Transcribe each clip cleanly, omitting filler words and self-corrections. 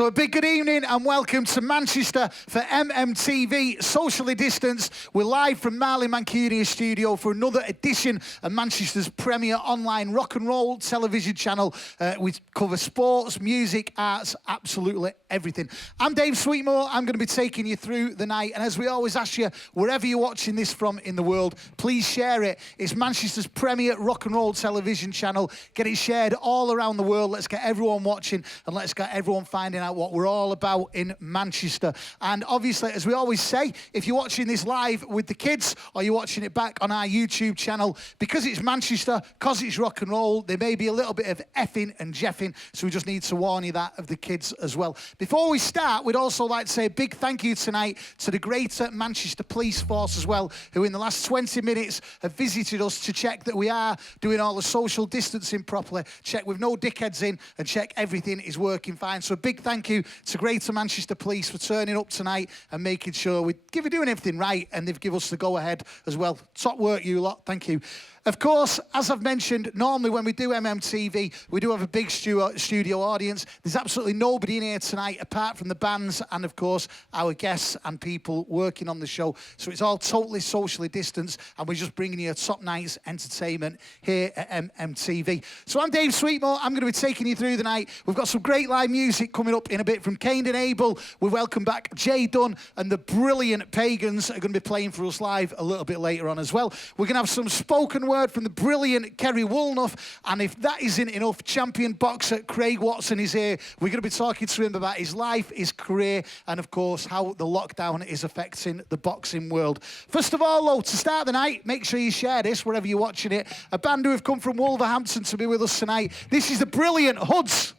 So a big good evening and welcome to Manchester for MMTV Socially Distanced. We're live from Marley Mancunia's studio for another edition of Manchester's premier online rock and roll television channel. We cover sports, music, arts, absolutely everything. I'm Dave Sweetmore. I'm going to be taking you through the night. And as we always ask you, wherever you're watching this from in the world, please share it. It's Manchester's premier rock and roll television channel. Get it shared all around the world. Let's get everyone watching and let's get everyone finding out what we're all about in Manchester. And obviously, as we always say, if you're watching this live with the kids or you're watching it back on our YouTube channel, because it's Manchester, because it's rock and roll, there may be a little bit of effing and jeffing, so we just need to warn you that of the kids as well. Before we start, we'd also like to say a big thank you tonight to the Greater Manchester Police Force as well, who in the last 20 minutes have visited us to check that we are doing all the social distancing properly, check with no dickheads in, and check everything is working fine. So a big thank you to Greater Manchester Police for turning up tonight and making sure we're doing everything right, and they've given us the go-ahead as well. Top work, you lot. Thank you. Of course, as I've mentioned, normally when we do MMTV, we do have a big studio audience. There's absolutely nobody in here tonight apart from the bands and, of course, our guests and people working on the show. So it's all totally socially distanced, and we're just bringing you a top night's entertainment here at MMTV. So I'm Dave Sweetmore. I'm going to be taking you through the night. We've got some great live music coming up in a bit from Kaned Able. We welcome back Dunn, and the brilliant Pagans are going to be playing for us live a little bit later on as well. We're going to have some spoken word from the brilliant Kerry Woolnough, and if that isn't enough, champion boxer Craig Watson is here. We're going to be talking to him about his life, his career, and of course how the lockdown is affecting the boxing world. First of all, though, to start the night, make sure you share this wherever you're watching it. A band who have come from Wolverhampton to be with us tonight. This is the brilliant HUDS.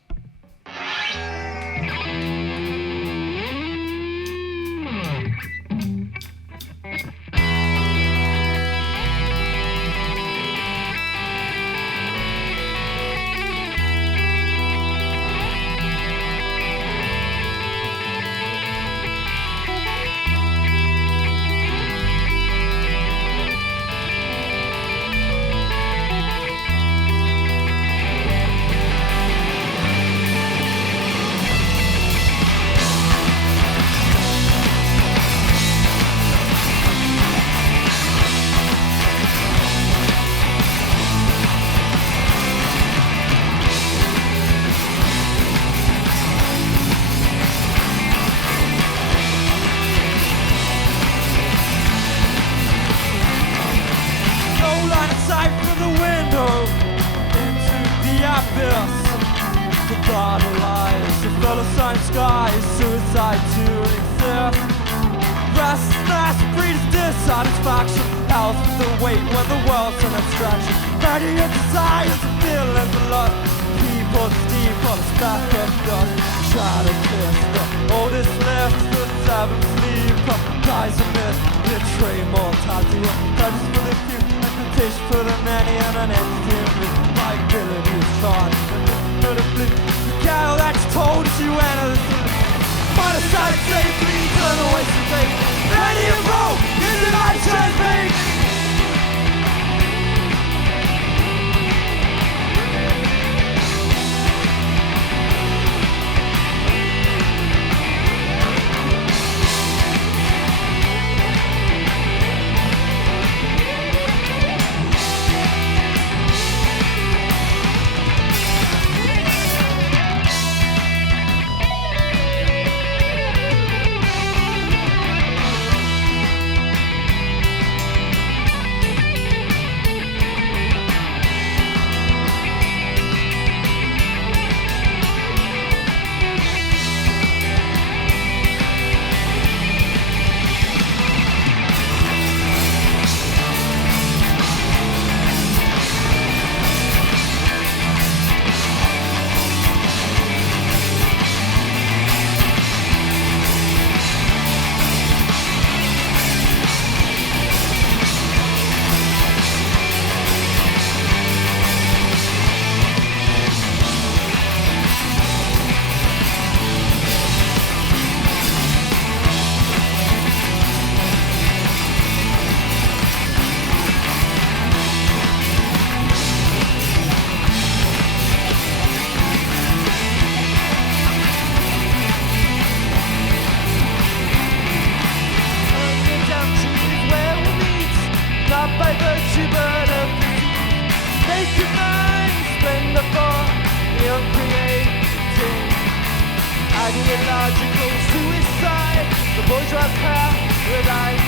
Ideological suicide, the bourgeois paradise,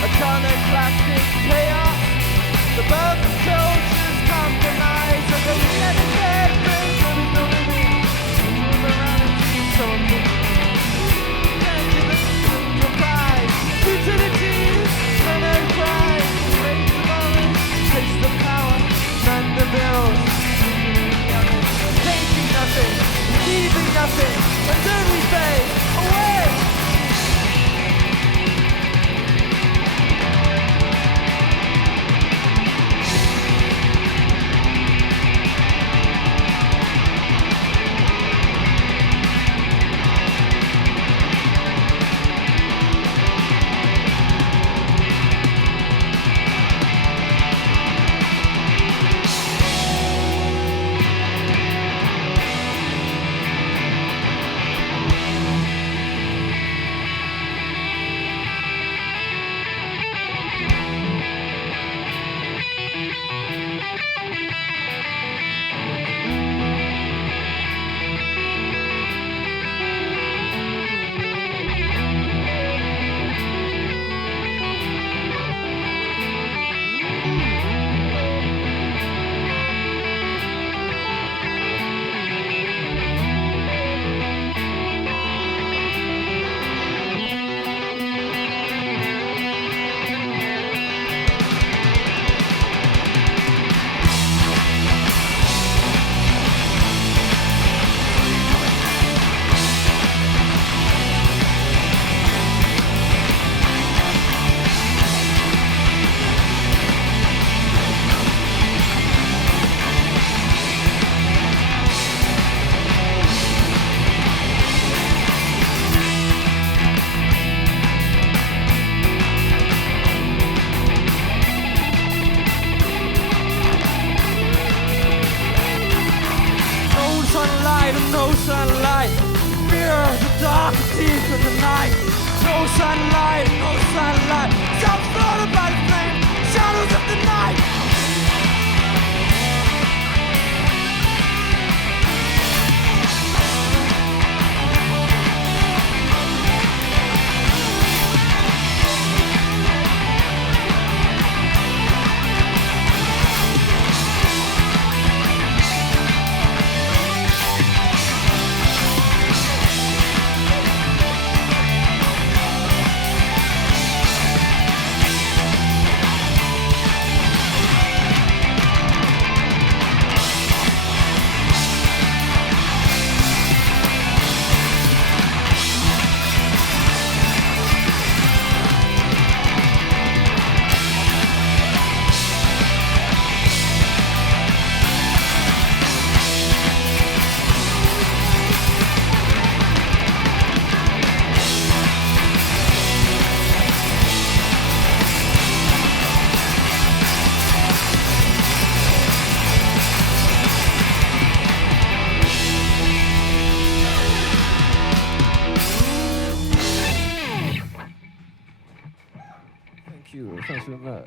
iconoclastic chaos, the birth of cultures compromise, and the dead brings there is no living, morality, something. Utilities, enterprise, raise the knowledge, taste the power, man the bills, taking nothing, leaving nothing, and then we fade away. No sunlight, fear the dark deep in the night. No sunlight, self slaughtered by the flame, shadows of the night. Thanks very much.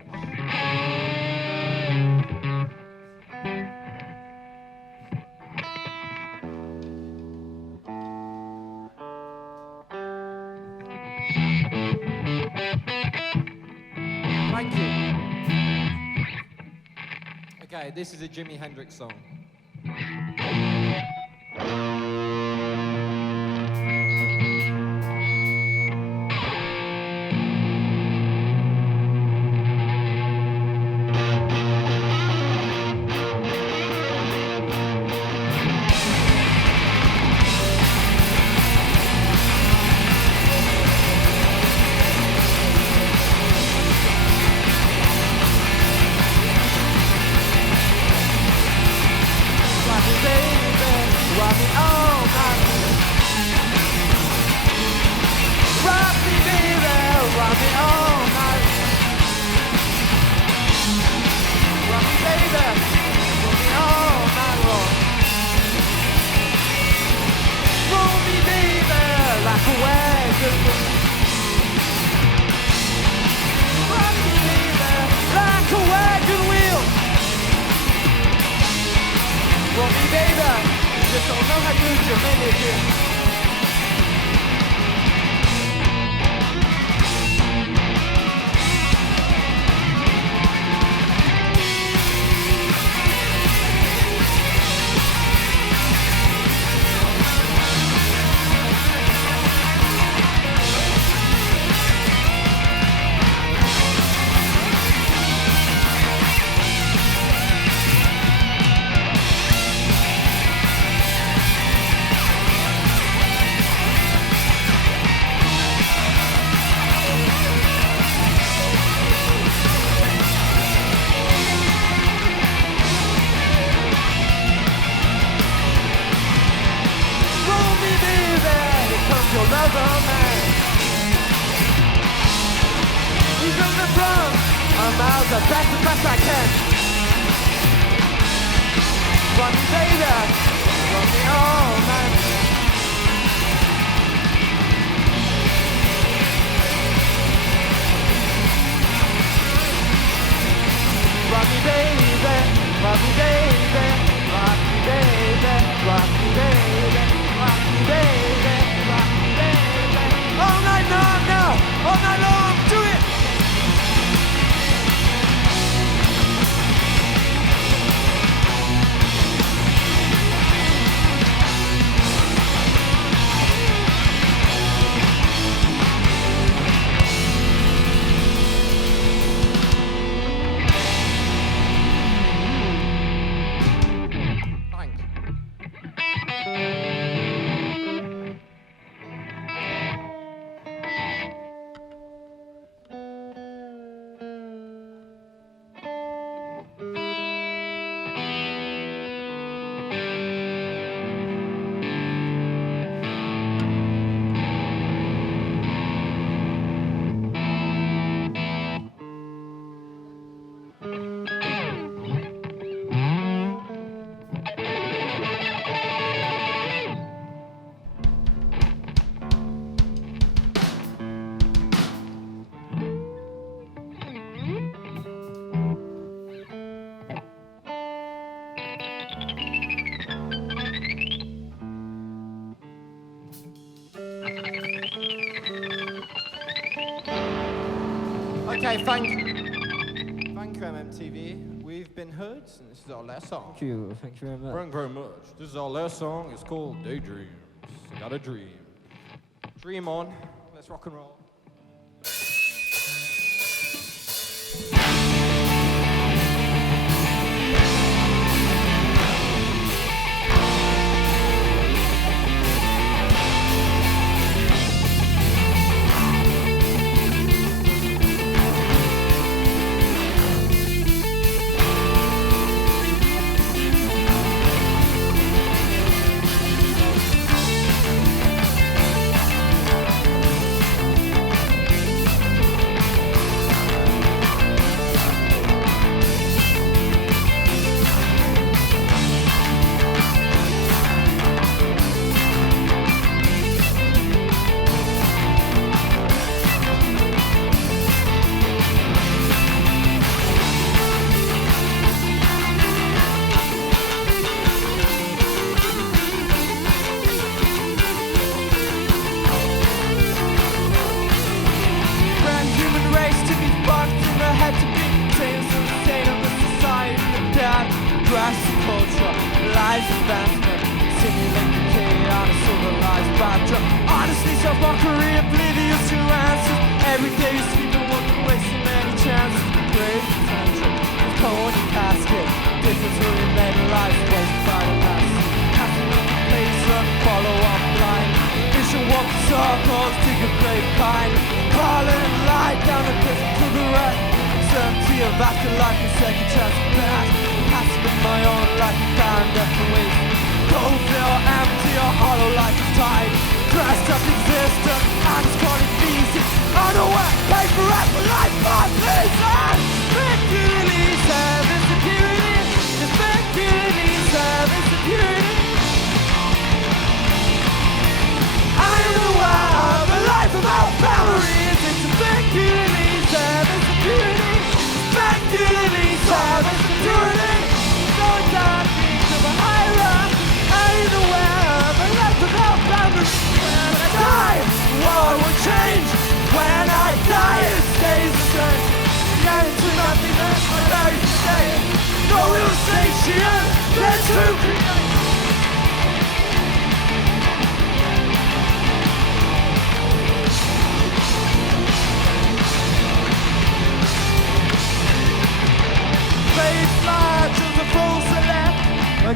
Thank you. Okay, this is a Jimi Hendrix song. man. Even the drum, I'm out the best I can. Run me baby, run me all man. Rock me baby, rock me baby, rock me baby, rock me baby, rock me baby, rock me baby. All night long now, all night long, do it. Okay, thank you MMTV. We've been HUDS, and this is our last song. Thank you very much. Thank you very much. This is our last song. It's called Daydreams. I got a dream. Dream on. Let's rock and roll.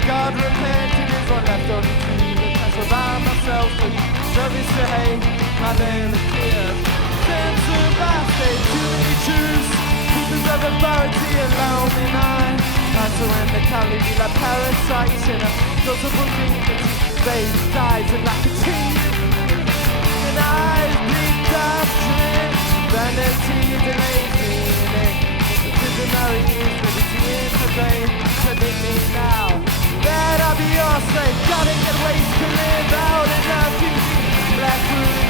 God repented is what left on the tree. I survive myself with service to hate my land of tears. Sense of I stay too many truths. Keepers of authority allow me mine. I surrender calories like parasites in a dose of dignity. Babe dies and I continue. And I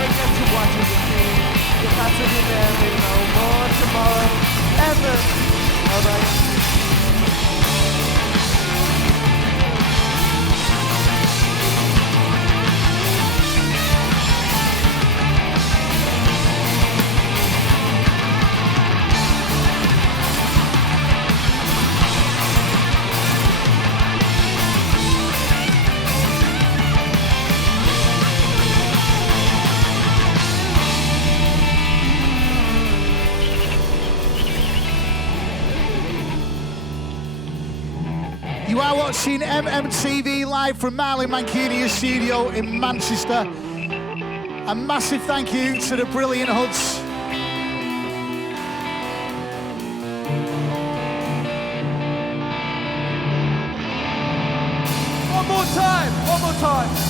forget to watch as a king. You'll have to remember no more tomorrow, ever. Alright. You are watching MMTV live from Marley Mancunia's studio in Manchester. A massive thank you to the brilliant HUDS. One more time.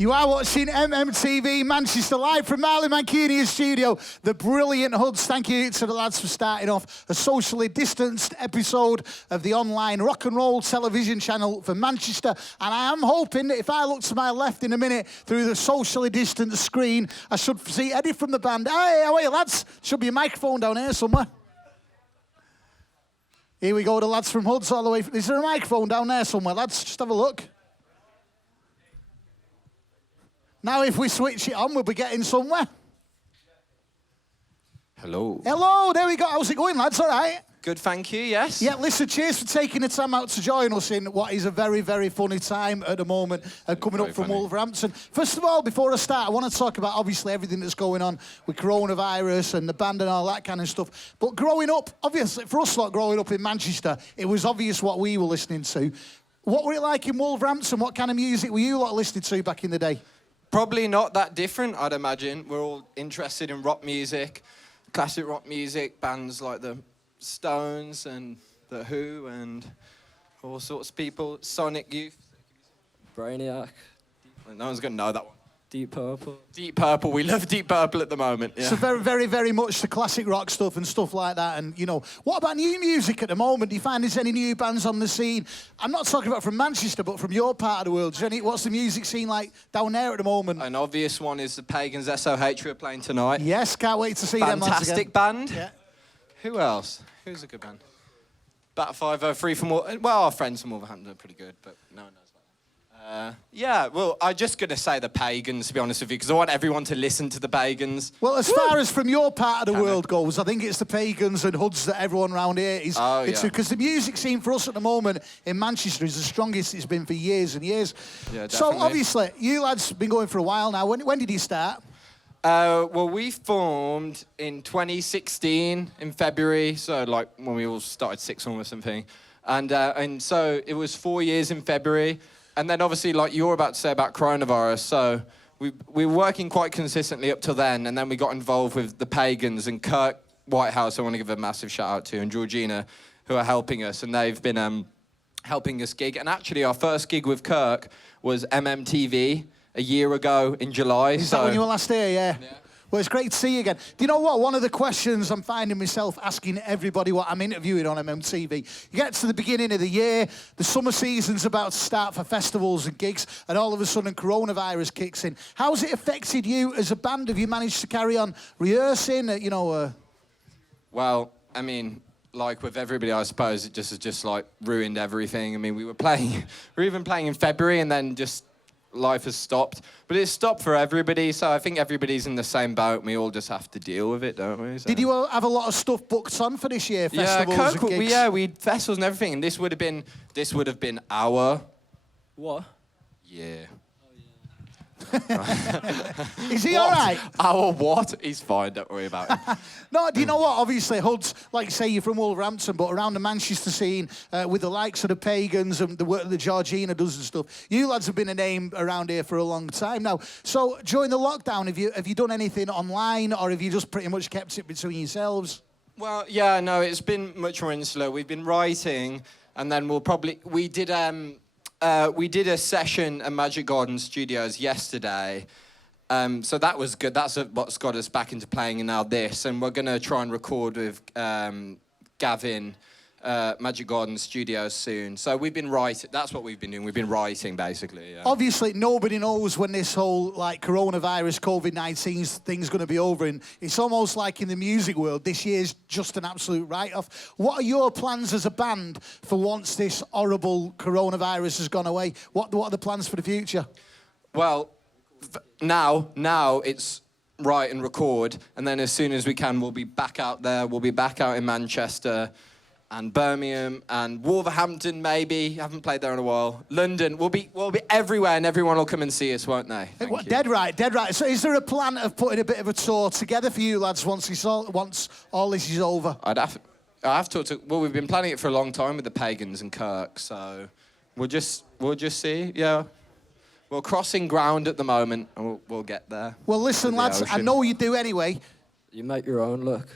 You are watching MMTV Manchester live from Marley Mancunia's studio. The brilliant HUDS. Thank you to the lads for starting off a socially distanced episode of the online rock and roll television channel for Manchester. And I am hoping that if I look to my left in a minute through the socially distanced screen, I should see Eddie from the band. Hey, how are you, lads? Should be a microphone down here somewhere. Here we go, the lads from HUDS all the way. Is there a microphone down there somewhere, lads? Just have a look. Now, if we switch it on, we'll be getting somewhere. Hello. Hello, there we go. How's it going, lads? All right? Good, thank you, yes. Yeah, listen, cheers for taking the time out to join us in what is a very, very funny time at the moment, coming up from Wolverhampton. First of all, before I start, I want to talk about, obviously, everything that's going on with coronavirus and the band and all that kind of stuff. But growing up, obviously, for us lot growing up in Manchester, it was obvious what we were listening to. What were it like in Wolverhampton? What kind of music were you lot listening to back in the day? Probably not that different, I'd imagine. We're all interested in rock music, classic rock music, bands like the Stones and the Who and all sorts of people. Sonic Youth. Brainiac. No one's going to know that one. Deep Purple. Deep Purple. We love Deep Purple at the moment. Yeah. So very, very, very much the classic rock stuff and stuff like that. And, you know, what about new music at the moment? Do you find there's any new bands on the scene? I'm not talking about from Manchester, but from your part of the world. What's the music scene like down there at the moment? An obvious one is the Pagans SOH who are playing tonight. Yes, can't wait to see them once again. Fantastic band. Yeah. Who else? Who's a good band? Bat 503 from... Well, our friends from Wolverhampton are pretty good, but no one knows about Yeah, well, I'm just going to say the Pagans, to be honest with you, because I want everyone to listen to the Pagans. Well, as far as from your part of the world goes, I think it's the Pagans and HUDS that everyone around here is. Because the music scene for us at the moment in Manchester is the strongest it's been for years and years. Yeah, definitely. So, obviously, you lads been going for a while now. When did you start? Well, we formed in 2016 in February, so like when we all started sixth form or something. And so it was 4 years in February. And then obviously, like you were about to say about coronavirus, so we were working quite consistently up till then, and then we got involved with the Pagans and Kirk Whitehouse, I want to give a massive shout out to, and Georgina, who are helping us, and they've been helping us gig. And actually, our first gig with Kirk was MMTV a year ago in July. Is that when you were last here, yeah? Well, it's great to see you again. Do you know what? One of the questions I'm finding myself asking everybody what I'm interviewing on MMTV, you get to the beginning of the year, the summer season's about to start for festivals and gigs, and all of a sudden coronavirus kicks in. How's it affected you as a band? Have you managed to carry on rehearsing, Well, I mean, like with everybody, I suppose it just like ruined everything. I mean, we were even playing in February, and then just life has stopped. But it's stopped for everybody, so I think everybody's in the same boat, and we all just have to deal with it, don't we? So. Did you have a lot of stuff booked on for this year, festivals and gigs? We had festivals and everything, and this would have been our... What? Yeah. Is he all right? Our what? He's fine, don't worry about him. No, do you know what? Obviously, HUDS, like you say, you're from Wolverhampton, but around the Manchester scene, with the likes of the Pagans and the work that Georgina does and stuff, you lads have been a name around here for a long time now. So during the lockdown, have you done anything online, or have you just pretty much kept it between yourselves? Well, yeah, no, it's been much more insular. We've been writing, and then we did a session at Magic Garden Studios yesterday, so that was good. That's what's got us back into playing, and now this, and we're going to try and record with Gavin, Magic Garden Studios soon. So we've been writing. That's what we've been doing. We've been writing, basically. Yeah. Obviously, nobody knows when this whole coronavirus, COVID-19 thing's going to be over, and it's almost like in the music world, this year's just an absolute write-off. What are your plans as a band for once this horrible coronavirus has gone away? What are the plans for the future? Well, now it's write and record, and then as soon as we can, we'll be back out there. We'll be back out in Manchester and Birmingham and Wolverhampton, maybe. Haven't played there in a while. London. We'll be everywhere, and everyone will come and see us, won't they? Dead right. So is there a plan of putting a bit of a tour together for you lads once all this is over? I have to. Well, we've been planning it for a long time with the Pagans and Kirk, so we'll just see. Yeah. We're crossing ground at the moment, and we'll get there. Well, listen, lads, I know you do anyway. You make your own look.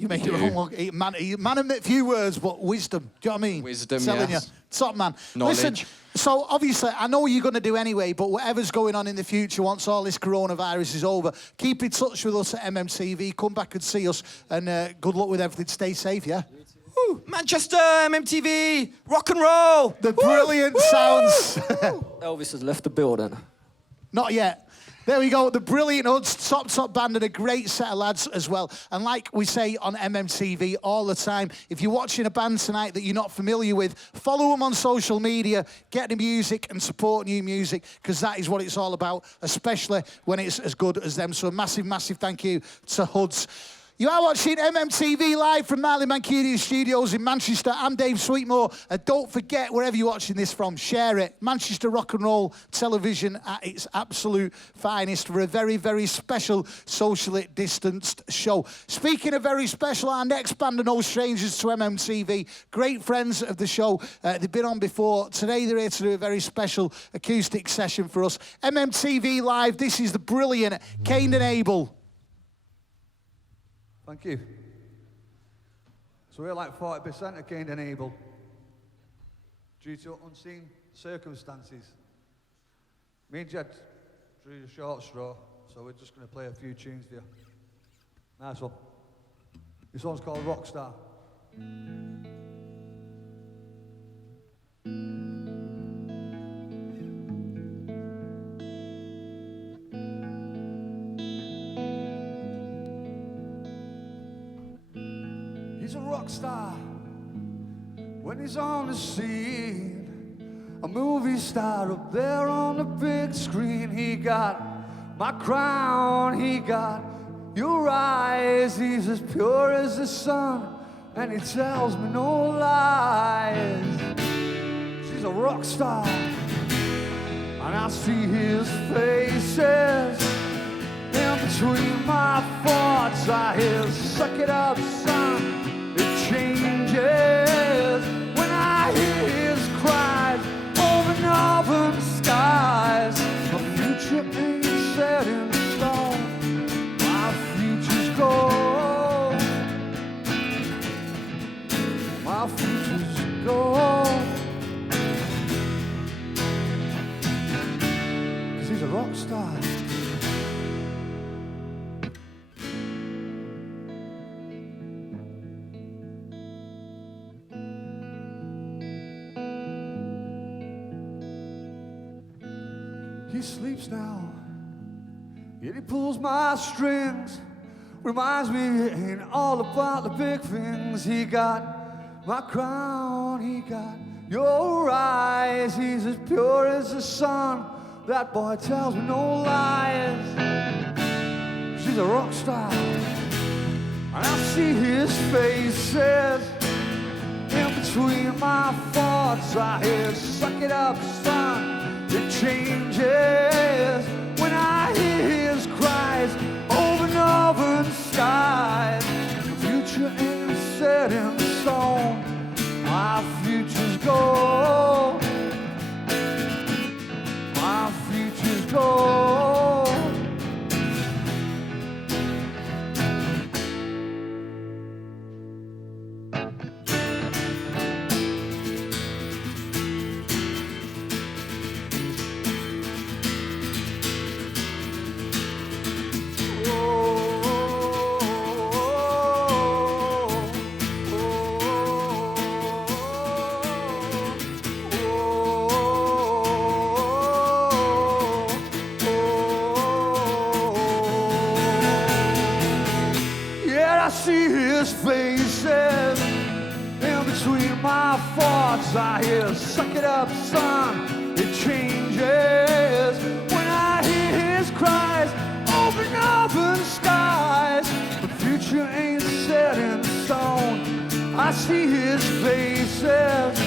You make your own look. Man of a few words, but wisdom. Do you know what I mean? Wisdom, Telling yes. you. Top man. Knowledge. Listen, so obviously, I know you're going to do anyway, but whatever's going on in the future, once all this coronavirus is over, keep in touch with us at MMTV. Come back and see us, and good luck with everything. Stay safe, yeah? Woo! Manchester, MMTV, rock and roll! The brilliant sounds. Elvis has left the building. Not yet. There we go, the brilliant HUDS, top band, and a great set of lads as well. And like we say on MMTV all the time, if you're watching a band tonight that you're not familiar with, follow them on social media, get the music and support new music, because that is what it's all about, especially when it's as good as them. So a massive, massive thank you to HUDS. You are watching MMTV live from Marley Mancunian Studios in Manchester. I'm Dave Sweetmore. And don't forget, wherever you're watching this from, share it. Manchester rock and roll television at its absolute finest for a very, very special socially distanced show. Speaking of very special, our next band are no strangers to MMTV. Great friends of the show. They've been on before. Today they're here to do a very special acoustic session for us. MMTV Live, this is the brilliant Kaned Able. Thank you. So we're like 40% of Kaned Able due to unseen circumstances. Me and Jed drew the short straw, so we're just going to play a few tunes for you. Nice one. This one's called Rockstar. He's a rock star when he's on the scene. a movie star up there on the big screen. He got my crown, he got your eyes. He's as pure as the sun, and he tells me no lies. She's a rock star, and I see his faces in between my thoughts. I hear, suck it up, son, it changes when I hear his cries over northern skies. My future ain't set in stone, my future's gold, my future's gold. 'Cause he's a rock star. He sleeps now, yet he pulls my strings. Reminds me it ain't all about the big things. He got my crown, he got your eyes. He's as pure as the sun, that boy tells me no lies. She's a rock star, and I see his faces in between my thoughts. I hear, suck it up, son, it changes when I hear his cries over northern skies. The future ain't set in stone, my future's gold, my future's gold. Faces in between my thoughts. I hear, suck it up, son, it changes when I hear his cries over northern skies. The future ain't set in stone, I see his faces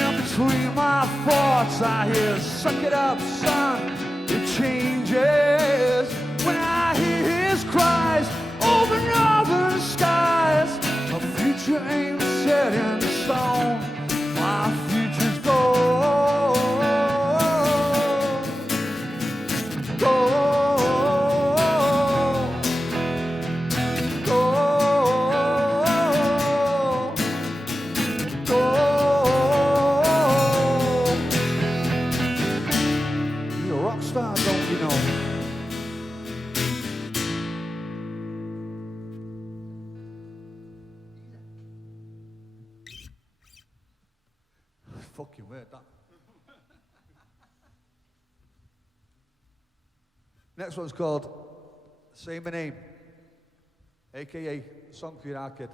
in between my thoughts. I hear, suck it up, son, it changes when I hear his cries over northern skies. My future ain't set in stone, my future's gold, gold, gold, gold. You're a rock star, don't you know? Fucking weird, that. Next one's called Say My Name, aka Song for Your Art Kid.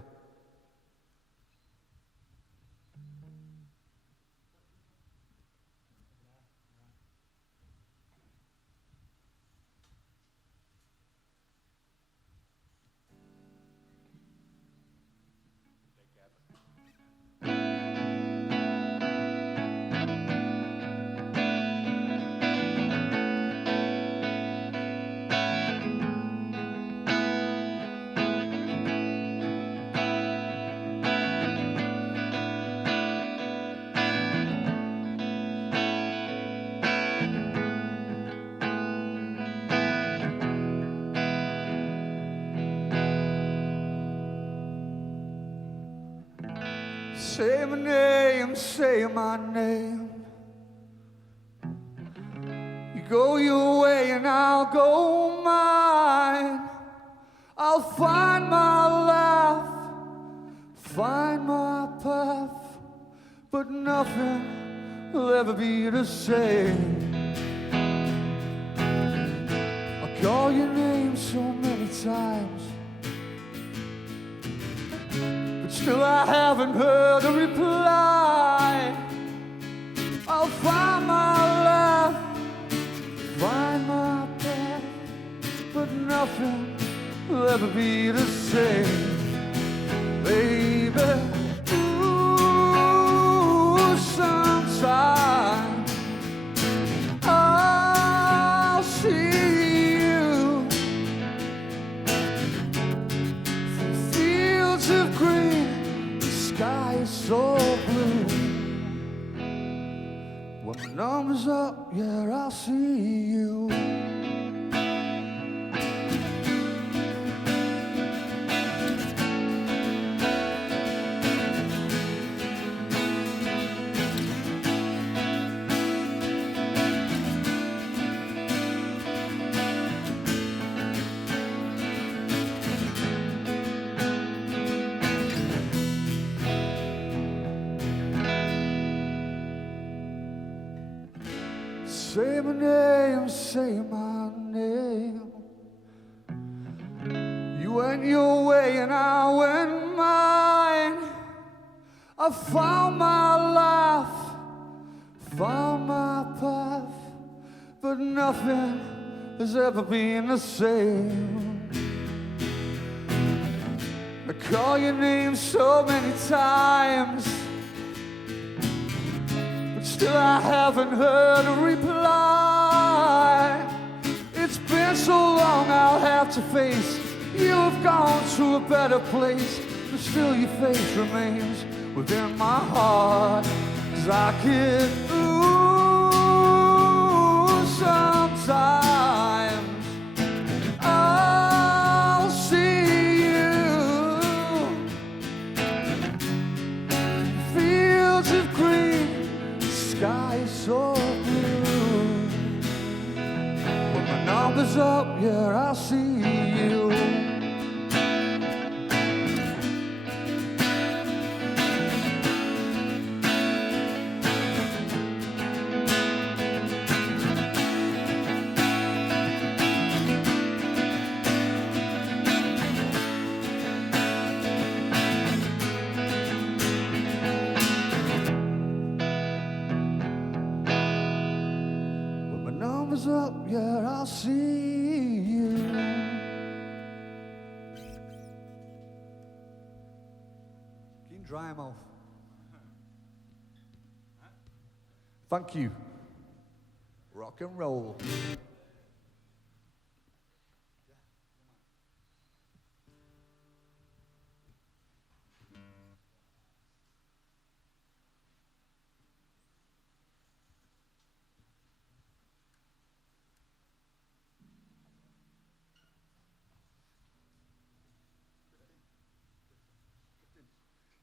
Say my name, say my name. You go your way and I'll go mine. I'll find my life, find my path, but nothing will ever be the same. I call your name so many times, but still I haven't heard a reply. I'll find my life, find my path, but nothing will ever be the same, baby. Ooh, sometime I'll see you through fields of green, the sky is so blue. When the number's up, yeah, I'll see you. Say my name, say my name. You went your way and I went mine. I found my life, found my path, but nothing has ever been the same. I call your name so many times, still I haven't heard a reply. It's been so long I'll have to face you have gone to a better place, but still your face remains within my heart. 'Cause I can, ooh, sometimes I'll see you. Fields of green, sky is so blue. When my number's up, yeah, I'll see you. Up, yeah, I'll see you. Keep dry mouth. Thank you. Rock and roll.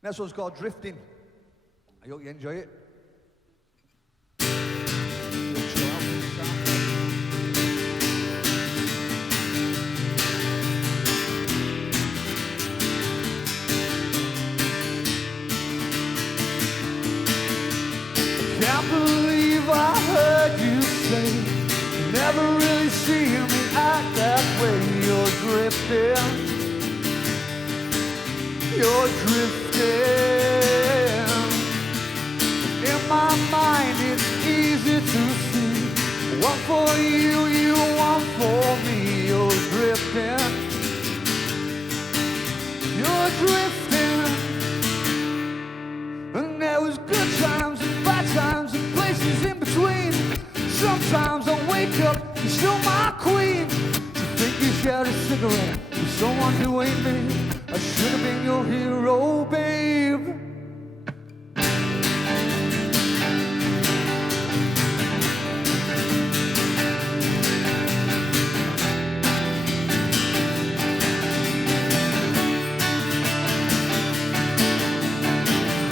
Next one's called Drifting. I hope you enjoy it. Can't believe I heard you say you never really seen me act that way. You're drifting. You're drifting. In my mind it's easy to see. One for you, you one for me. You're drifting. You're drifting. And there was good times and bad times and places in between. Sometimes I wake up, you're still my queen. You think you shared a cigarette with someone who ain't me. I should have been your hero, babe.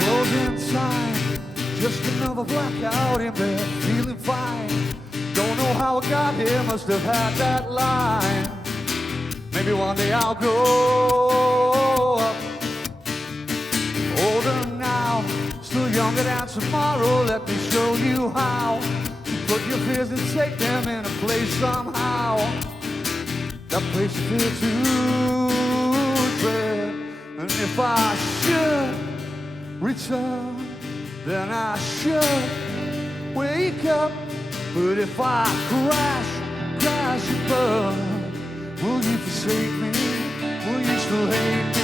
Closing time, just another blackout in bed, feeling fine. Don't know how I got here, must have had that line. Maybe one day I'll grow up. Older now, still younger than tomorrow. Let me show you how to put your fears and take them in a place somehow. That place you feel too dread. And if I should return, then I should wake up. But if I crash and burn, will you forsake me? Will you still hate me?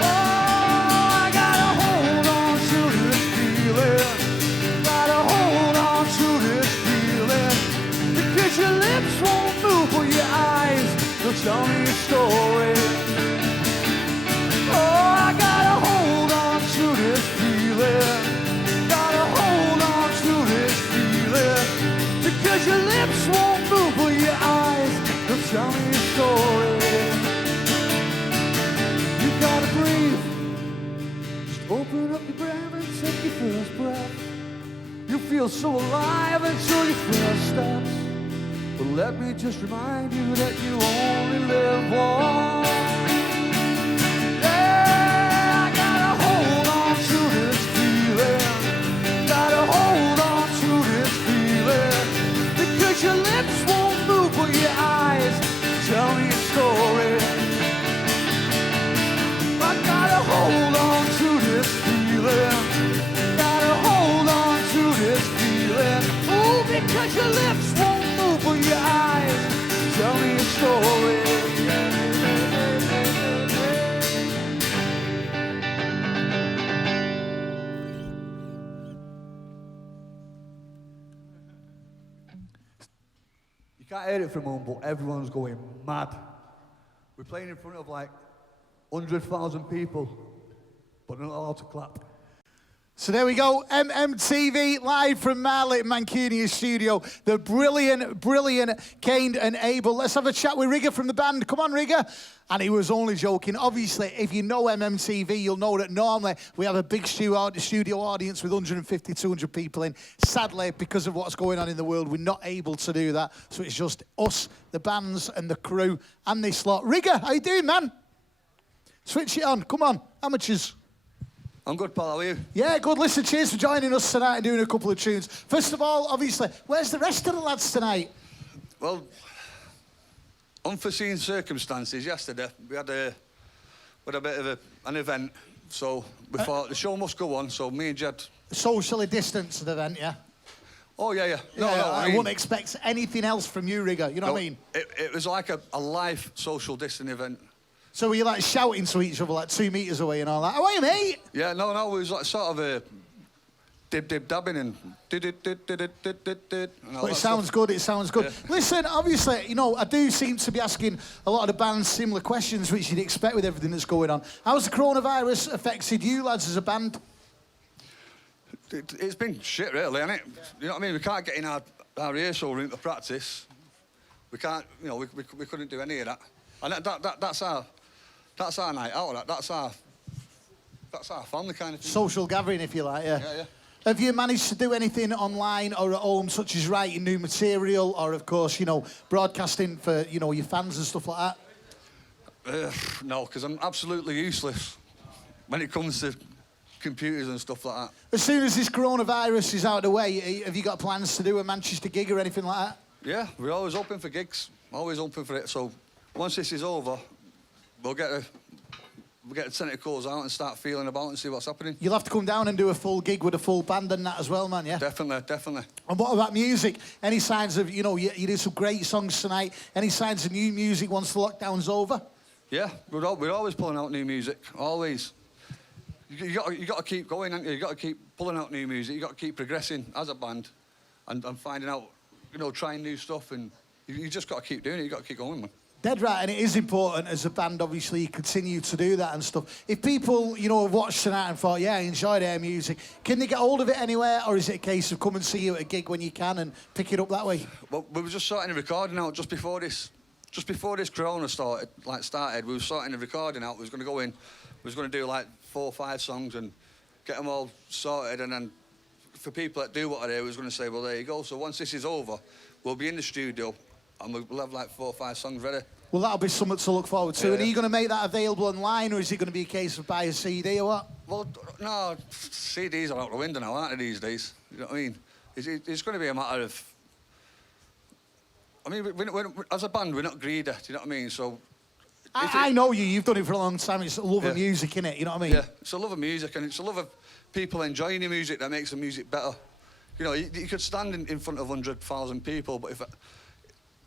Oh, I gotta hold on to this feeling. Gotta hold on to this feeling. Because your lips won't move or your eyes, they'll tell me a story. Oh, I gotta hold on to this feeling. Gotta hold on to this feeling. Because your lips won't move or your eyes, they'll tell me a story. You gotta breathe. Just open up your brain and take your first breath. You feel so alive until your first steps. But let me just remind you that you only live once. Yeah, I gotta hold on to this feeling. Gotta hold on to this feeling. Because your lips won't move or your eyes tell me a story. I gotta hold on to this feeling. Gotta hold on to this feeling. Oh, because your lips won't move or your eyes tell me a story. You can't hear it from home, but everyone's going mad. We're playing in front of like 100,000 people, but not allowed to clap. So there we go, MMTV live from Marley Mancunia's studio. The brilliant Kaned and Able. Let's have a chat with Rigger from the band. Come on, Rigger. And he was only joking. Obviously, if you know MMTV, you'll know that normally we have a big studio audience with 150, 200 people in. Sadly, because of what's going on in the world, we're not able to do that. So it's just us, the bands and the crew and this lot. Rigger, how you doing, man? Switch it on. Come on, amateurs. I'm good, pal. How are you? Yeah, good. Listen, cheers for joining us tonight and doing a couple of tunes. First of all, obviously, where's the rest of the lads tonight? Well, unforeseen circumstances yesterday. We had a bit of an event, so we thought the show must go on, so me and Jed... Socially distanced event, yeah? Oh, yeah. No, I mean, wouldn't expect anything else from you, Rigger, you know what I mean? It was like a live social distancing event. So were you like shouting to each other like 2 metres away and all that? How are you, mate? Yeah, no, it was like sort of a dib-dib-dabbing and did-it-did-it-did-it-did-it. But it sounds good, it sounds good. Yeah. Listen, obviously, you know, I do seem to be asking a lot of the bands similar questions, which you'd expect with everything that's going on. How's the coronavirus affected you lads as a band? It's been shit, really, hasn't it? Yeah. You know what I mean? We can't get in our rehearsal room to practice. We can't, you know, we couldn't do any of that. And that's our night out. That's our family kind of thing. Social gathering, if you like, yeah. Yeah. Have you managed to do anything online or at home, such as writing new material, or of course, you know, broadcasting for, you know, your fans and stuff like that? No, because I'm absolutely useless when it comes to computers and stuff like that. As soon as this coronavirus is out of the way, have you got plans to do a Manchester gig or anything like that? Yeah, we're always open for gigs. Always open for it. So once this is over, we'll get the tentacles out and start feeling about and see what's happening. You'll have to come down and do a full gig with a full band and that as well, man, yeah? Definitely. And what about music? Any signs of, you know, you did some great songs tonight. Any signs of new music once the lockdown's over? Yeah, we're always pulling out new music, always. You got to keep going, haven't you? You got to keep pulling out new music. You got to keep progressing as a band and finding out, you know, trying new stuff, and you just got to keep doing it. You got to keep going, man. Dead right, and it is important as a band, obviously, you continue to do that and stuff. If people, you know, have watched tonight and thought, yeah, I enjoyed their music, can they get hold of it anywhere, or is it a case of come and see you at a gig when you can and pick it up that way? Well, we were just sorting the recording out just before this corona started. We were sorting the recording out. We was going to go in, we was going to do like 4 or 5 songs and get them all sorted, and then for people that do what I do, we was going to say, well, there you go. So once this is over, we'll be in the studio and we'll have like 4 or 5 songs ready. Well, that'll be something to look forward to. Yeah. And are you going to make that available online, or is it going to be a case of buy a CD or what? Well, no, CDs are out the window now, aren't they, these days? You know what I mean? It's going to be a matter of... I mean, as a band, we're not greedy, do you know what I mean? So... I know you. You've done it for a long time. It's a love of music, innit? You know what I mean? Yeah, it's a love of music, and it's a love of people enjoying the music that makes the music better. You know, you could stand in front of 100,000 people, but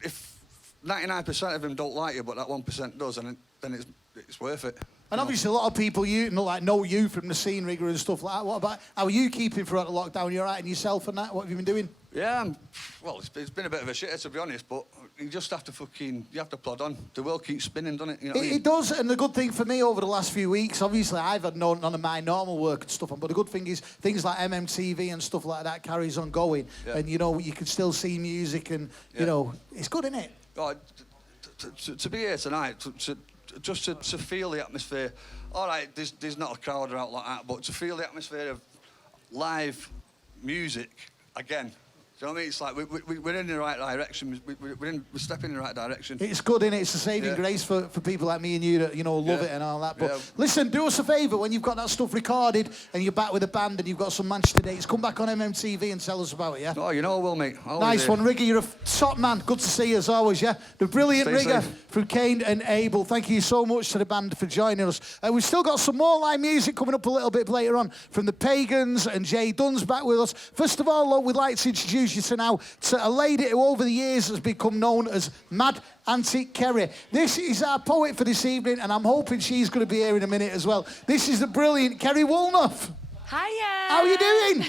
if 99% of them don't like you, but that 1% does, and then it's worth it. And obviously a lot of people know you from the scene rigger and stuff like that. What about, how are you keeping throughout the lockdown? You're writing yourself and that? What have you been doing? Yeah, well, it's been a bit of a shitter, to be honest, but you just have to you have to plod on. The world keeps spinning, doesn't it? You know what I mean? It does, and the good thing for me over the last few weeks, obviously I've had none of my normal work and stuff on, but the good thing is things like MMTV and stuff like that carries on going, and you know, you can still see music and, you know, it's good, isn't it? Oh, to be here tonight, just to feel the atmosphere. All right, there's not a crowd out like that, but to feel the atmosphere of live music again. Do you know what I mean? It's like we're in the right direction. We're stepping in the right direction. It's good, innit? It's a saving grace for people like me and you that, you know, love it and all that. But listen, do us a favour, when you've got that stuff recorded and you're back with a band and you've got some Manchester dates, come back on MMTV and tell us about it, yeah? Oh, you know I will, mate. Nice one, Rigger. You're a top man. Good to see you as always, yeah? The brilliant Rigger from Kaned and Able. Thank you so much to the band for joining us. We've still got some more live music coming up a little bit later on from the Pagans, and Jay Dunn's back with us. First of all, look, we'd like to introduce you to a lady who over the years has become known as Mad Auntie Kerry. This is our poet for this evening, and I'm hoping she's going to be here in a minute as well. This is the brilliant Kerry Woolnough. Hiya. How are you doing?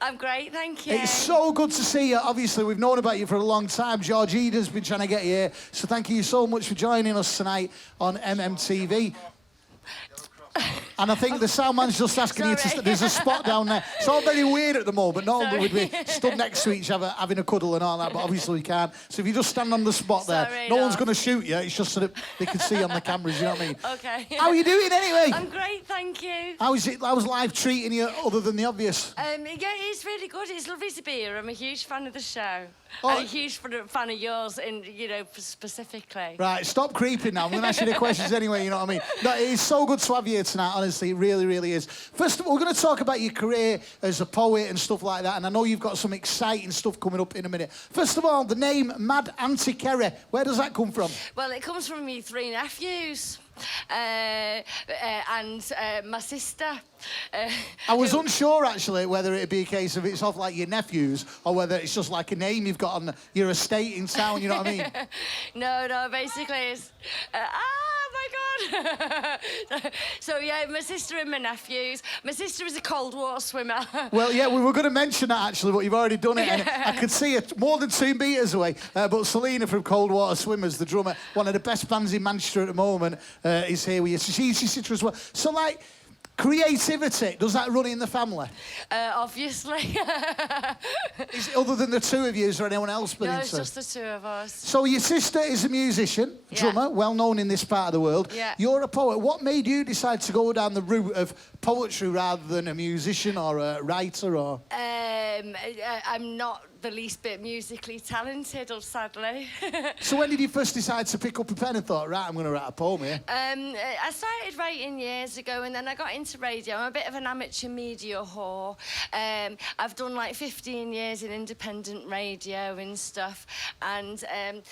I'm great, thank you. It's so good to see you. Obviously, we've known about you for a long time. George Eden's been trying to get you here. So thank you so much for joining us tonight on MMTV. And I think the sound man's just asking you to... There's a spot down there. It's all very weird at the moment. Normally we'd be stood next to each other having a cuddle and all that, but obviously we can't. So if you just stand on the spot there, no one's going to shoot you. It's just so that they can see on the cameras, you know what I mean? Okay. How are you doing anyway? I'm great, thank you. How's life treating you other than the obvious? Yeah, it's really good. It's lovely to be here. I'm a huge fan of the show. Oh. And a huge fan of yours, and you know, specifically. Right, stop creeping now. I'm going to ask you the questions anyway, you know what I mean? No, it is so good to have you here tonight, honestly. It really, really is. First of all, we're going to talk about your career as a poet and stuff like that, and I know you've got some exciting stuff coming up in a minute. First of all, the name Mad Auntie Kerry, where does that come from? Well, it comes from me 3 nephews. And my sister. I was unsure, actually, whether it'd be a case of it's off like your nephews or whether it's just like a name you've got on your estate in town, you know what I mean? No, basically it's... oh, my God. So, yeah, my sister and my nephews. My sister is a cold water swimmer. Well, yeah, we were going to mention that, actually, but you've already done it. And I could see it more than 2 meters away. But Selena from Cold Water Swimmers, the drummer, one of the best bands in Manchester at the moment, is here with you. So she's your sister as well. So, like, creativity, does that run in the family? Obviously. Is it, other than the 2 of you, is there anyone else? No, it's just the 2 of us. So your sister is a musician, drummer, well known in this part of the world. Yeah. You're a poet. What made you decide to go down the route of poetry rather than a musician or a writer? Or I'm not the least bit musically talented, sadly. So when did you first decide to pick up a pen and thought, right, I'm going to write a poem here? I started writing years ago, and then I got into radio. I'm a bit of an amateur media whore. I've done like 15 years in independent radio and stuff, and and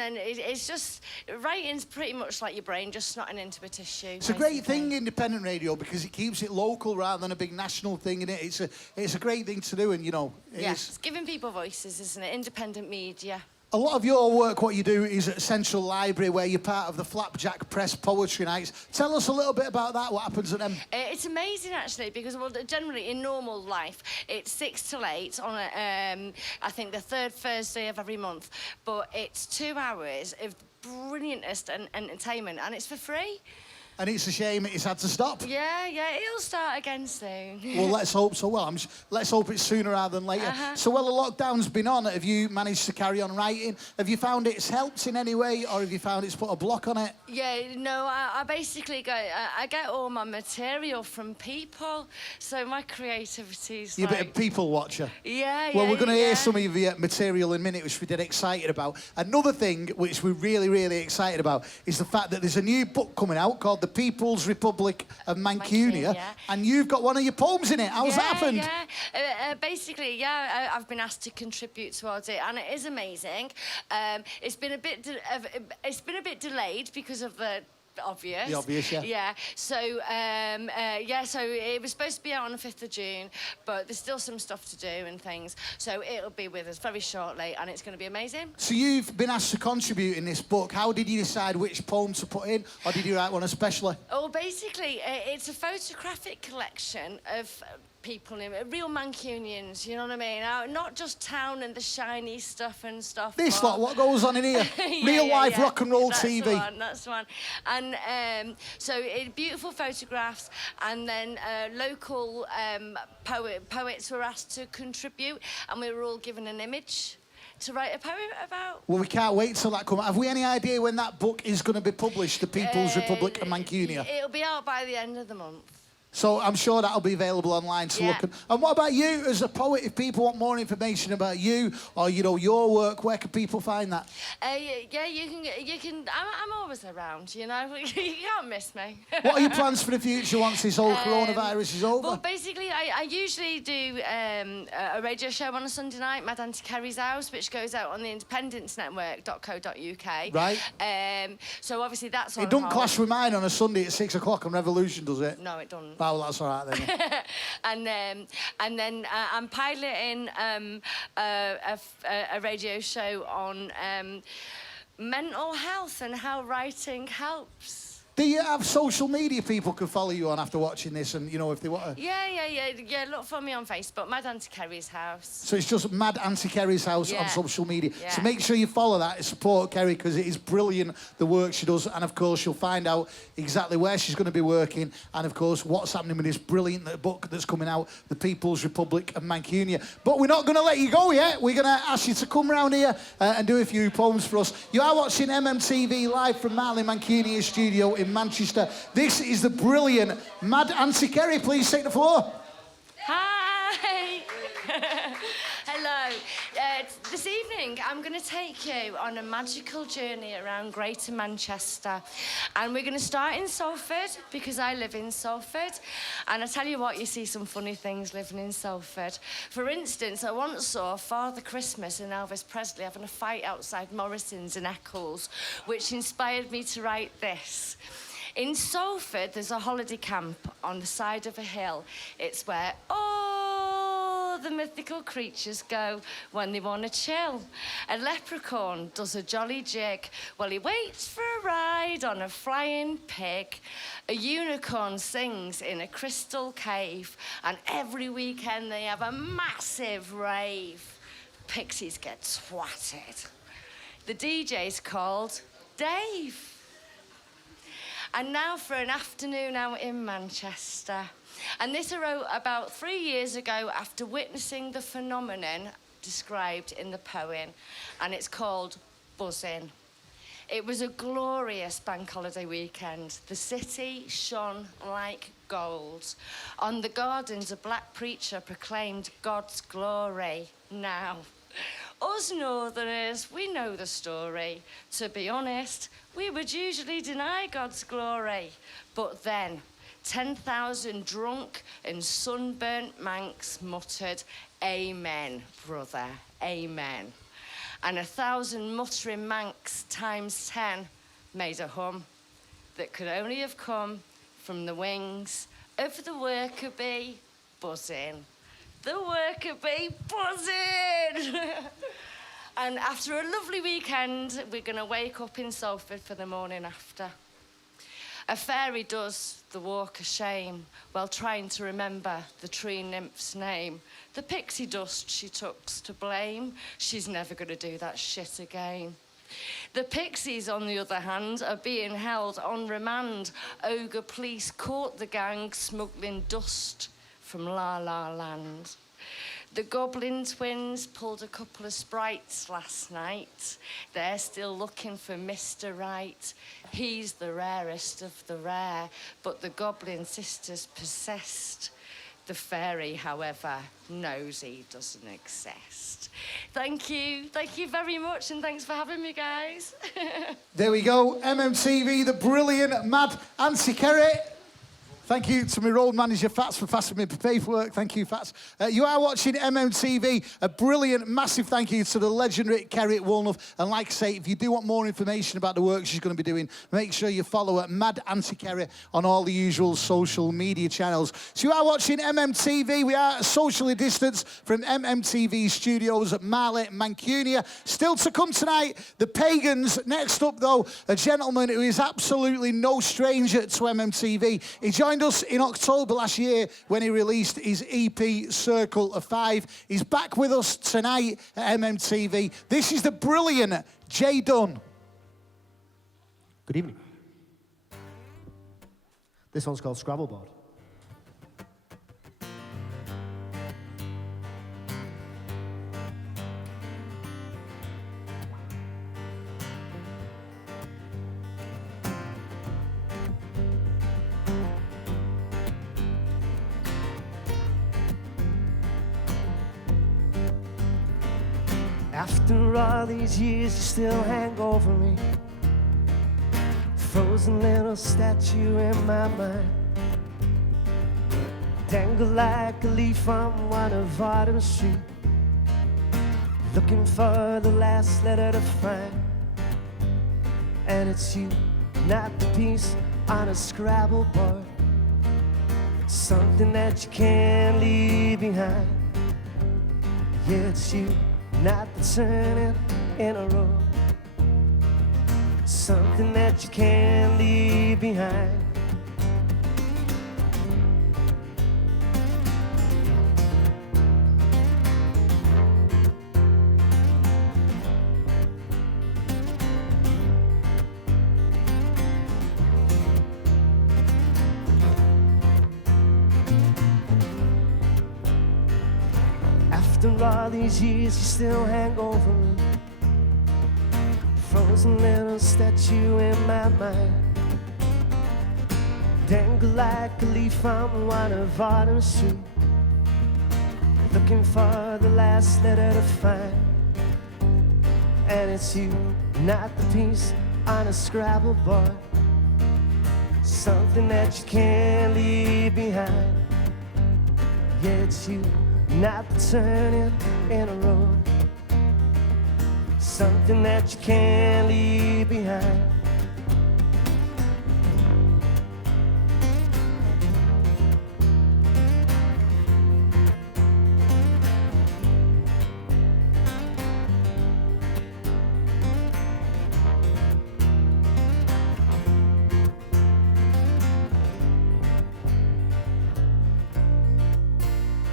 then it's just, writing's pretty much like your brain, just snotting into a tissue. It's a great thing, independent radio, because it keeps it local rather than a big national thing, and it's a great thing to do, and you know, it's giving people voices, isn't it? Independent media. A lot of your work, what you do, is at Central Library, where you're part of the Flapjack Press Poetry Nights. Tell us a little bit about that, what happens at them? It's amazing, actually, because well, generally in normal life, it's 6 till 8 on, I think, the 3rd Thursday of every month. But it's 2 hours of brilliantest entertainment, and it's for free. And it's a shame it's had to stop. Yeah, it'll start again soon. Well, let's hope so. Well, let's hope it's sooner rather than later. So, well, the lockdown's been on. Have you managed to carry on writing? Have you found it's helped in any way, or have you found it's put a block on it? Yeah, no, I basically I get all my material from people, so my creativity's You're a bit of people watcher. Yeah. Well, we're going to hear some of your material in a minute, which we're dead excited about. Another thing which we're really, really excited about is the fact that there's a new book coming out called The People's Republic of Mancunia, and you've got one of your poems in it. How's that happened? Yeah, basically, I've been asked to contribute towards it, and it is amazing. It's been a bit delayed because of the obvious. The obvious, yeah. Yeah. So, so it was supposed to be out on the 5th of June, but there's still some stuff to do and things. So it'll be with us very shortly, and it's going to be amazing. So you've been asked to contribute in this book. How did you decide which poem to put in, or did you write one especially? Oh, basically, it's a photographic collection of people, real Mancunians, you know what I mean? Not just town and the shiny stuff and stuff. This lot, what goes on in here? Real life rock and roll that's TV. That's the one. And so beautiful photographs, and then local poets were asked to contribute, and we were all given an image to write a poem about. Well, we can't wait till that comes. Have we any idea when that book is going to be published, The People's Republic of Mancunia? It'll be out by the end of the month. So I'm sure that'll be available online to look at. And what about you as a poet? If people want more information about you or, you know, your work, where can people find that? You can. I'm always around, you know. You can't miss me. What are your plans for the future once this whole coronavirus is over? Well, basically, I usually do a radio show on a Sunday night, Mad Auntie Kerry's House, which goes out on the independencenetwork.co.uk. Right. So obviously that's on It don't hold. clash with mine on a Sunday at 6 o'clock on Revolution, does it? No, it doesn't. Oh, well, that's all right then. and then I'm piloting a radio show on mental health and how writing helps. Do you have social media people can follow you on after watching this, and, you know, if they want to... Yeah, look for me on Facebook, Mad Auntie Kerry's House. So it's just Mad Auntie Kerry's House on social media. Yeah. So make sure you follow that and support Kerry, because it is brilliant, the work she does. And, of course, you'll find out exactly where she's going to be working and, of course, what's happening with this brilliant book that's coming out, The People's Republic of Mancunia. But we're not going to let you go yet. We're going to ask you to come round here and do a few poems for us. You are watching MMTV live from Marley Mancunia's studio in Manchester. This is the brilliant Mad Auntie Kerry. Please take the floor. Hi. Hello. This evening, I'm going to take you on a magical journey around Greater Manchester. And we're going to start in Salford, because I live in Salford. And I tell you what, you see some funny things living in Salford. For instance, I once saw Father Christmas and Elvis Presley having a fight outside Morrison's in Eccles, which inspired me to write this. In Salford, there's a holiday camp on the side of a hill. It's where all the mythical creatures go when they want to chill. A leprechaun does a jolly jig while he waits for a ride on a flying pig. A unicorn sings in a crystal cave, and every weekend they have a massive rave. Pixies get swatted. The DJ's called Dave. And now for an afternoon out in Manchester. And this arose about 3 years ago after witnessing the phenomenon described in the poem. And it's called buzzing. It was a glorious bank holiday weekend. The city shone like gold. On the gardens, a black preacher proclaimed God's glory. Now, us northerners, we know the story. To be honest, we would usually deny God's glory. But then, 10,000 drunk and sunburnt Manx muttered, "Amen, brother, amen." And 1,000 muttering Manx times 10 made a hum that could only have come from the wings of the worker bee buzzing. The worker bee buzzing! And after a lovely weekend, we're going to wake up in Salford for the morning after. A fairy does the walk of shame while trying to remember the tree nymph's name. The pixie dust she took's to blame. She's never going to do that shit again. The pixies, on the other hand, are being held on remand. Ogre police caught the gang smuggling dust from La La Land. The Goblin twins pulled a couple of sprites last night. They're still looking for Mr. Right. He's the rarest of the rare, but the Goblin sisters possessed. The fairy, however, knows he doesn't exist. Thank you very much, and thanks for having me, guys. There we go, MMTV, the brilliant Mad Auntie Kerry. Thank you to my road manager, Fats, for passing me the paperwork. Thank you, Fats. You are watching MMTV. A brilliant, massive thank you to the legendary Kerry Woolnough. And like I say, if you do want more information about the work she's going to be doing, make sure you follow her, Mad Auntie Kerry, on all the usual social media channels. So you are watching MMTV. We are socially distanced from MMTV studios at Marley, Mancunia. Still to come tonight, the Pagans. Next up, though, a gentleman who is absolutely no stranger to MMTV. He joined us in October last year when he released his EP, Circle of Five. He's back with us tonight at MMTV. This is the brilliant J. Dunn. Good evening. This one's called Scrabbleboard. After all these years, you still hang over me. Frozen little statue in my mind. Dangle like a leaf on one of Autumn Street. Looking for the last letter to find. And it's you, not the piece on a Scrabble board. Something that you can't leave behind. Yeah, it's you, not the turning in a road. Something that you can't leave behind. After all these years, you still hang over me. Frozen little statue in my mind. Dangle like a leaf on one of Autumn Street. Looking for the last letter to find. And it's you, not the piece on a Scrabble board. Something that you can't leave behind. Yeah, it's you, not the turning in a road. Something that you can't leave behind.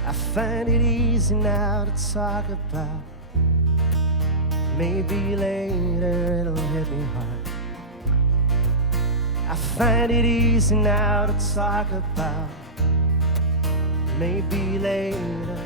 I find it easy now to talk about. Maybe later it'll hit me hard. I find it easy now to talk about. Maybe later.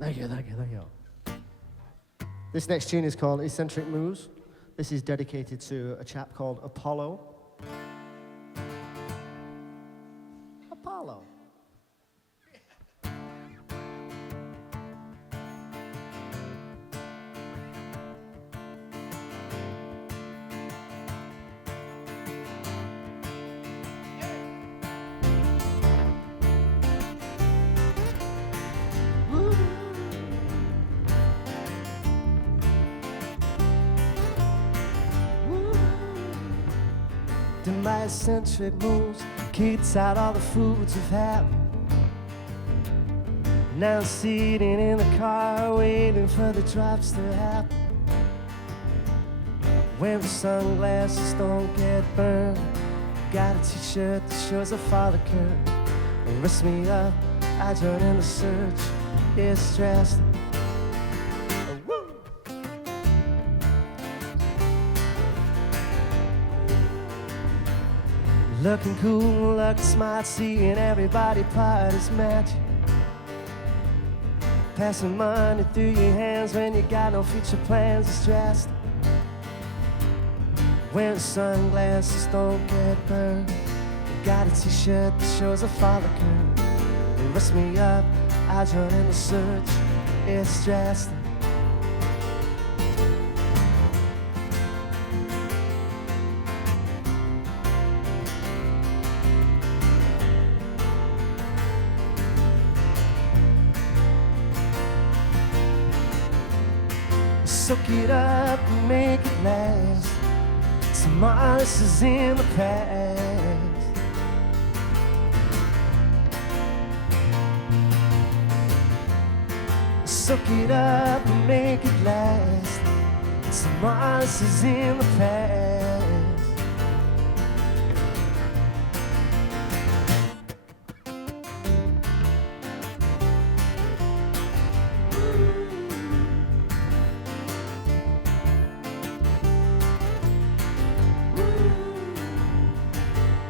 Thank you. This next tune is called Eccentric Moves. This is dedicated to a chap called Apollo. Apollo. Do my eccentric moves, kids out all the foods of habit. Now I'm sitting in the car waiting for the drops to happen. Wearing sunglasses, don't get burned. Got a t-shirt that shows a father curve. Wrist me up, I join in the search. It's stressed. Looking cool, looking smart, seeing everybody part is magic. Passing money through your hands when you got no future plans, it's stressed. Wearing sunglasses, don't get burned. Got a t-shirt that shows a father curve. Wrist me up, I join in the search. It's stressed. Soak it up and make it last. Tomorrow is in the past. Soak it up and make it last. Tomorrow is in the past.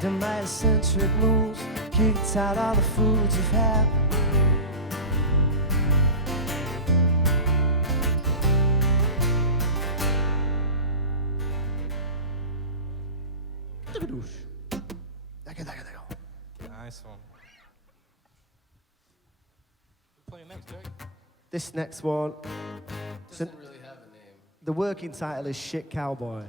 Do my eccentric moves, kicked out all the foods of habit. Nice one. We're playing next, Jake. This next one, Doesn't really have a name. the working title is Shit Cowboy.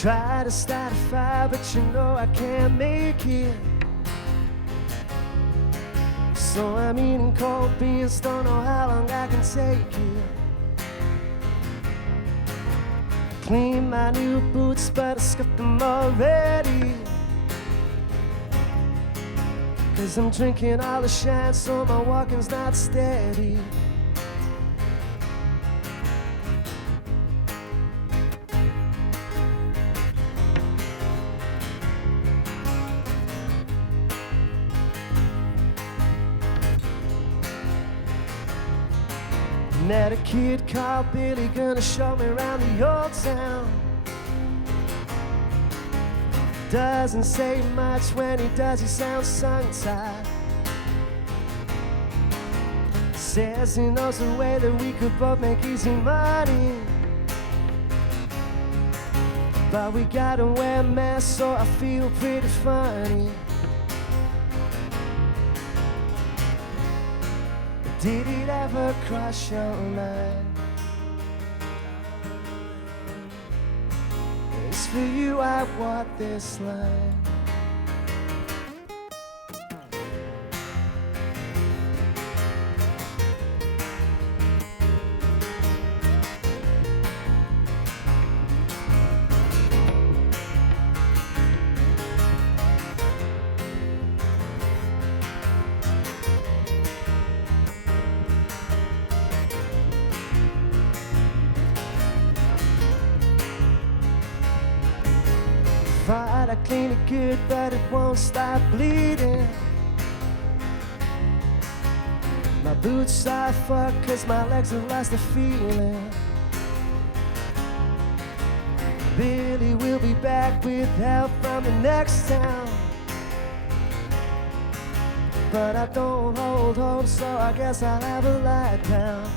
Try to start a fire, but you know I can't make it. So I'm eating cold beans, don't know how long I can take it. Clean my new boots, but I skipped them already. 'Cause I'm drinking all the shine, so my walking's not steady. Met a kid called Billy, gonna show me around the old town. Doesn't say much, when he does he sounds tongue-tied. Says he knows a way that we could both make easy money. But we gotta wear masks, so I feel pretty funny. Did it ever cross your mind? It's for you I walk this line. Right, I clean it good, but it won't stop bleeding. My boots are fucked 'cause my legs have lost the feeling. Billy will be back with help from the next town. But I don't hold hope, so I guess I'll have a lie down.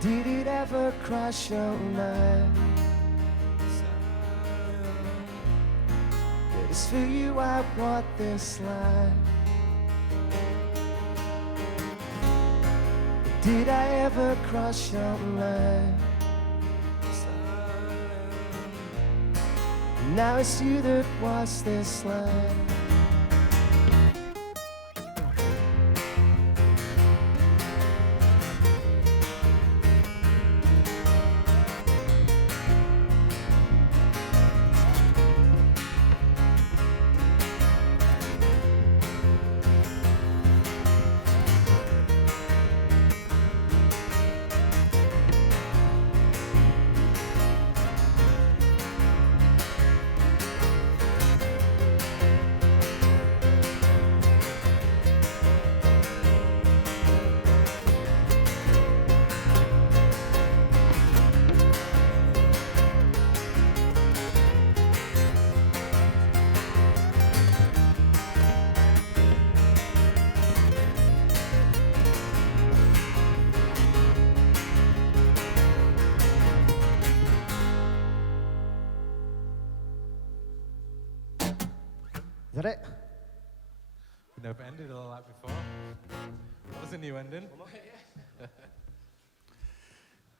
Did it ever cross your mind? It's for you I walk this line. Did I ever cross your mind? Now it's you that was this line. Is that it? We've never ended all that before. That was a new ending.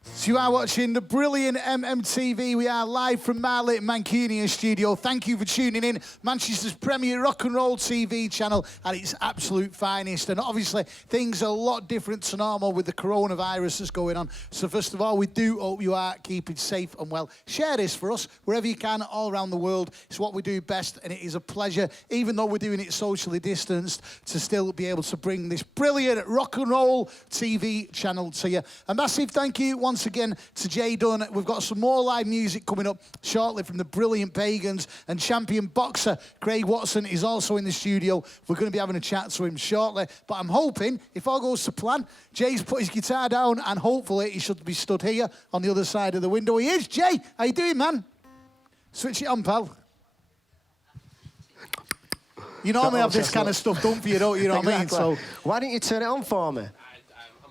So you are watching the brilliant MMTV. We are live from Marley Mancunian studio. Thank you for tuning in. Manchester's premier rock and roll TV channel at its absolute finest. And obviously, things are a lot different to normal with the coronavirus that's going on. So first of all, we do hope you are keeping safe and well. Share this for us wherever you can all around the world. It's what we do best, and it is a pleasure, even though we're doing it socially distanced, to still be able to bring this brilliant rock and roll TV channel to you. A massive thank you once again to Jay Dunn. We've got some more live music coming up shortly from the brilliant Pagans, and champion boxer Craig Watson is also in the studio. We're going to be having a chat to him shortly, but I'm hoping, if all goes to plan, Jay's put his guitar down and hopefully he should be stood here on the other side of the window. He is. Jay, how you doing, man? Switch it on, pal. You normally have this kind of stuff done for you, don't you? Know what I mean? So why didn't you turn it on for me?